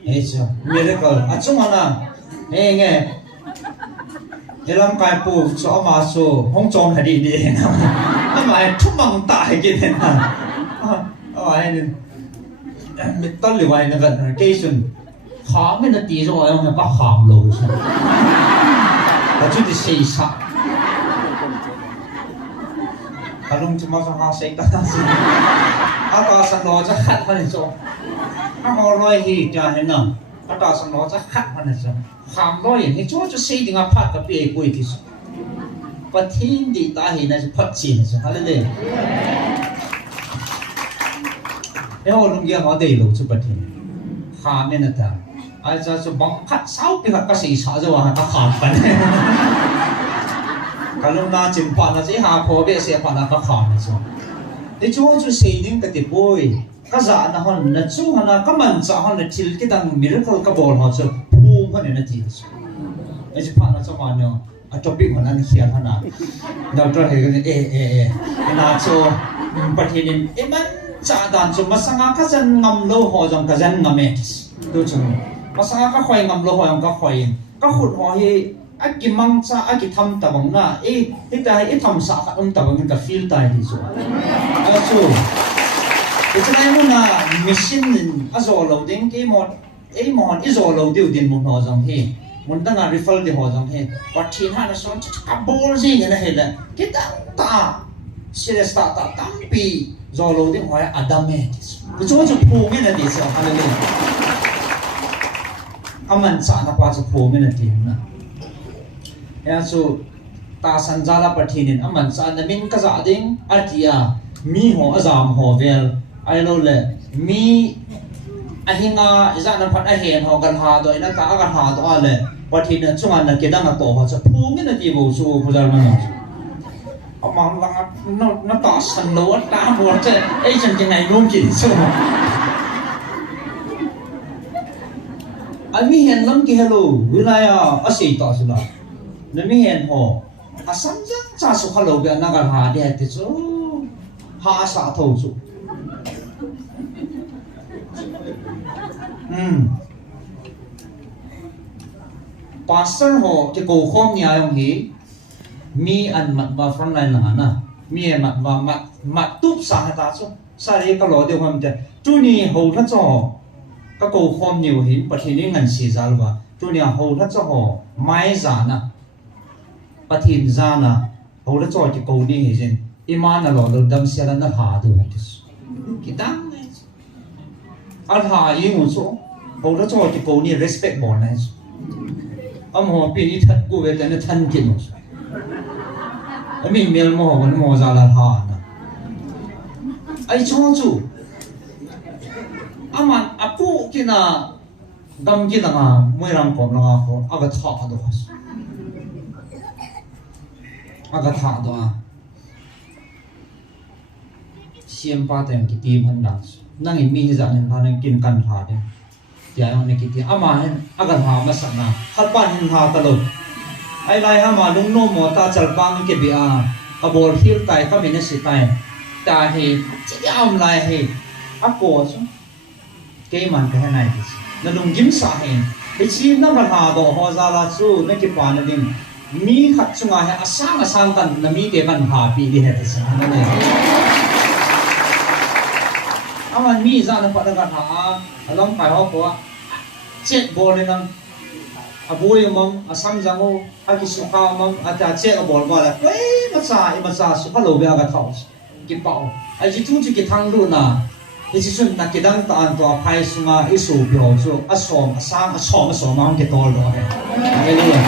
Eso, miracle. At sumana, nge, ilang kay po sa amaso, hong chong hadi di na. Amay tumang tayo ginin na. Amay mital liway na vacation. Kami na tiso ayaw nga pa hamlo siya. At yun di siya isa. Kalong tumasakasay ka na siya. At asan lo sa kat pa nito. Ako roi hi ja hen na ata sang lo cha khat man sa kham roi ni cho cho sei dinga phat ka pe koi ki su pathin di ta hi na phat chin sa halale e ho lung ya ho dei lo chu pathin kham ne na ta ai cha chu bang khat sau pe ka sei sa jo ha ka kham pan kalung na chim pa na ji ha pho be se pa na ka kham so e cho chu sei ning ka ti poi kaza na hon na chu hana kaman cha hon na thil ki dang miracle ka bol ha chu phum hon na ti chu e ji pa na cha ma no a topic hon an khian hana doctor he e na chu pathin e man cha dan chu masanga ka jan ngam lo ho jong ka jan ngame tu chu masanga ka khoi ngam lo ho jong ka khoi ka khut ho hi a ki mang cha a ki tham ta bang na e ta e tham sa ka ta bang ka feel tai hi chu a chu It's like one machine as all loading, a mon is all loaded in Monhozam here. muốn tăng ngà refill thì họ rằng hết và thiên hạ nó son cặp bol gì như này hết đấy cái ta serious ta tam pi do lâu tiếng hỏi Adam hết cái chỗ chụp phù cái này thì sao hallelujah aman sa na pa chụp phù cái này thì na ya so ta san jala pathinin aman sa na min ka za ding atia mi ho azam ho vel ai lo le mi ahinga za na phat a hen ho kan ha do ina ka kan ha do ale pathin chunga na kedang a to ho cha phu nge na ti bo su phudar man amang lang na ta san lo ta bo che ai chan ke ngai nom ki so ai mi hen lam ki hello wilaya asei ta su la na mi hen ho asam cha su khalo be na kan ha de te chu ha sa tho chu pastor ho ke ko khom nya yong hi mi an mat ba front line la na mi mat ba mat tup sa ta chu sa re ka lo de hom te tu ni ho tha cho ka ko khom niu hi pathin ni ngan si zal ba tu ni ho tha cho ho mai za na pathin za na ho tha cho ke ko ni hi jin iman lo lo dam sia na ha du ha ki dang al ha yi mu so ho tha cho ke ko ni respect bon na âm họ bị đi thật cô về cái thân kiện rồi, mình miền mò vẫn mò ra là thà nè, ai cho chú, mà apu kia na, đâm kia na mới làm còn là họ, aga thà đó, xem ba tên cái team hắn đang, năng in mi ra nên hắn kiên can thà đấy. Tiada orang kita, amahan agar hama sana, harpan hina kalau, ai lai hama lung no mota calpang ke biar, abol hil tai kami nasi tai, tahi, ciam lai he, aku so, keman kehenai dis, nalung jim sahin, isi na berha do hozala su, nak kipan nadin, mi kat sungai asang kan, nami keman happy di hati sana. Aman mi zan pada kata along kai ho ko cek bol ni nang aboy mong asam jango aki sukha mong ata cek bol ba la ei macha sukha lo be aga thau ki pau ai ji tu ki thang lu na ai ji sun na ki dang ta an to phai sunga isu pyo so asom asam asom ma ke tol do he hallelujah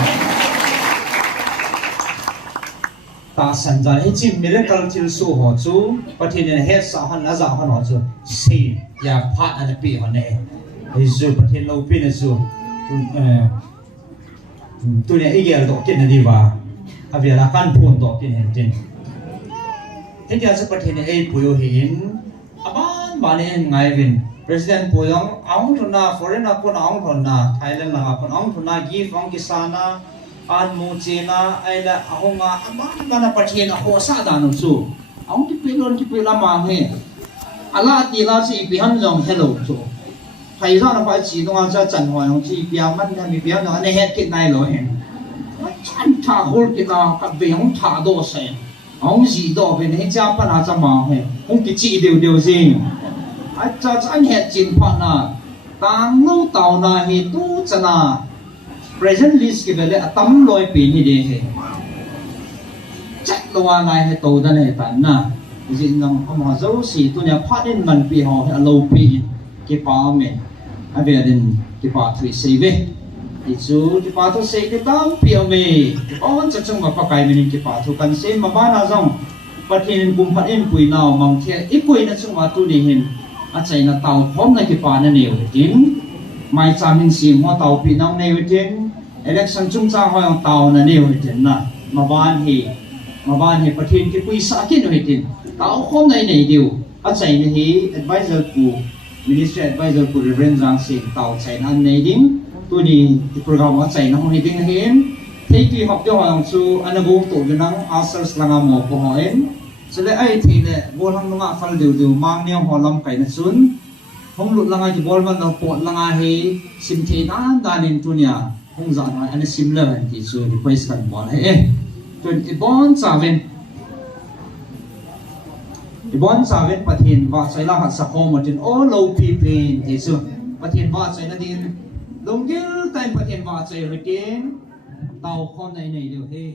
ta san ja he chi miracle til su ho chu pathin ne he sa han aza han ho chu si ya phat an pi ho ne he zu pathin lo pi ne zu tu ne igel do kin ni wa avia la kan phun do kin hen tin he dia chu pathin ne ei puyo hin aban ba ne ngai vin president puyong aung thuna foreign apon aung thuna thailand la apon aung thuna gi fong kisana an mu china ai la ahonga amang kana pathian a ho sa da no chu aung ki pelon ma he ala ti la si bi han jong hello chu thai ra na pa chi dong cha chan hoi ong chi bia man na mi bia no ne het ki nai lo he chan tha hol ki na ka be ong tha do se ong ji do be ne cha pa na cha ma he ong ki chi deu jing a cha chan het chin pa na tang lo tao na hi tu chana present list ke bele atam loi pe ni de he chat lowa ngai he to da ne tan na jin nang ama zo si tu nya phatin man pi ho he lo pi ke pa me a ve den ke pa thui sei ve i chu ke pa to sei ke tam pi me on cha chung ma pa kai me ni ke pa thu kan se ma ba na zong pathin kum phat en pui naw mang the i pui na chung ma tu ni hin a chai na taw phom na ke pa na ne tin mai chamin sim ho taw pi nang ne tin election chung cha hoang taw na ne tin na ma ban hi pathin ki pui sa ki no tin taw khom nai nei diu a chai ni hi advisor ku ministry advisor ku reverend jang sing taw chai nan nei ding tu ni program a chai na ho ding hin thei ki hop yo hoang chu anabu to nang asers langa mo ko hoen sele ai thi le bol hang nga fal diu mang ne ho lam kai na chun hong lut langa ki bol man no pot langa he sim the dan in tunia hong za na an similar an ti chu request kan bol he tun ibon saven pathin wa sai la hat sa khom tin all low pi pain ti chu pathin wa sai na din longgil tay phát hiện vào chạy rồi kiến tàu con này này đều hê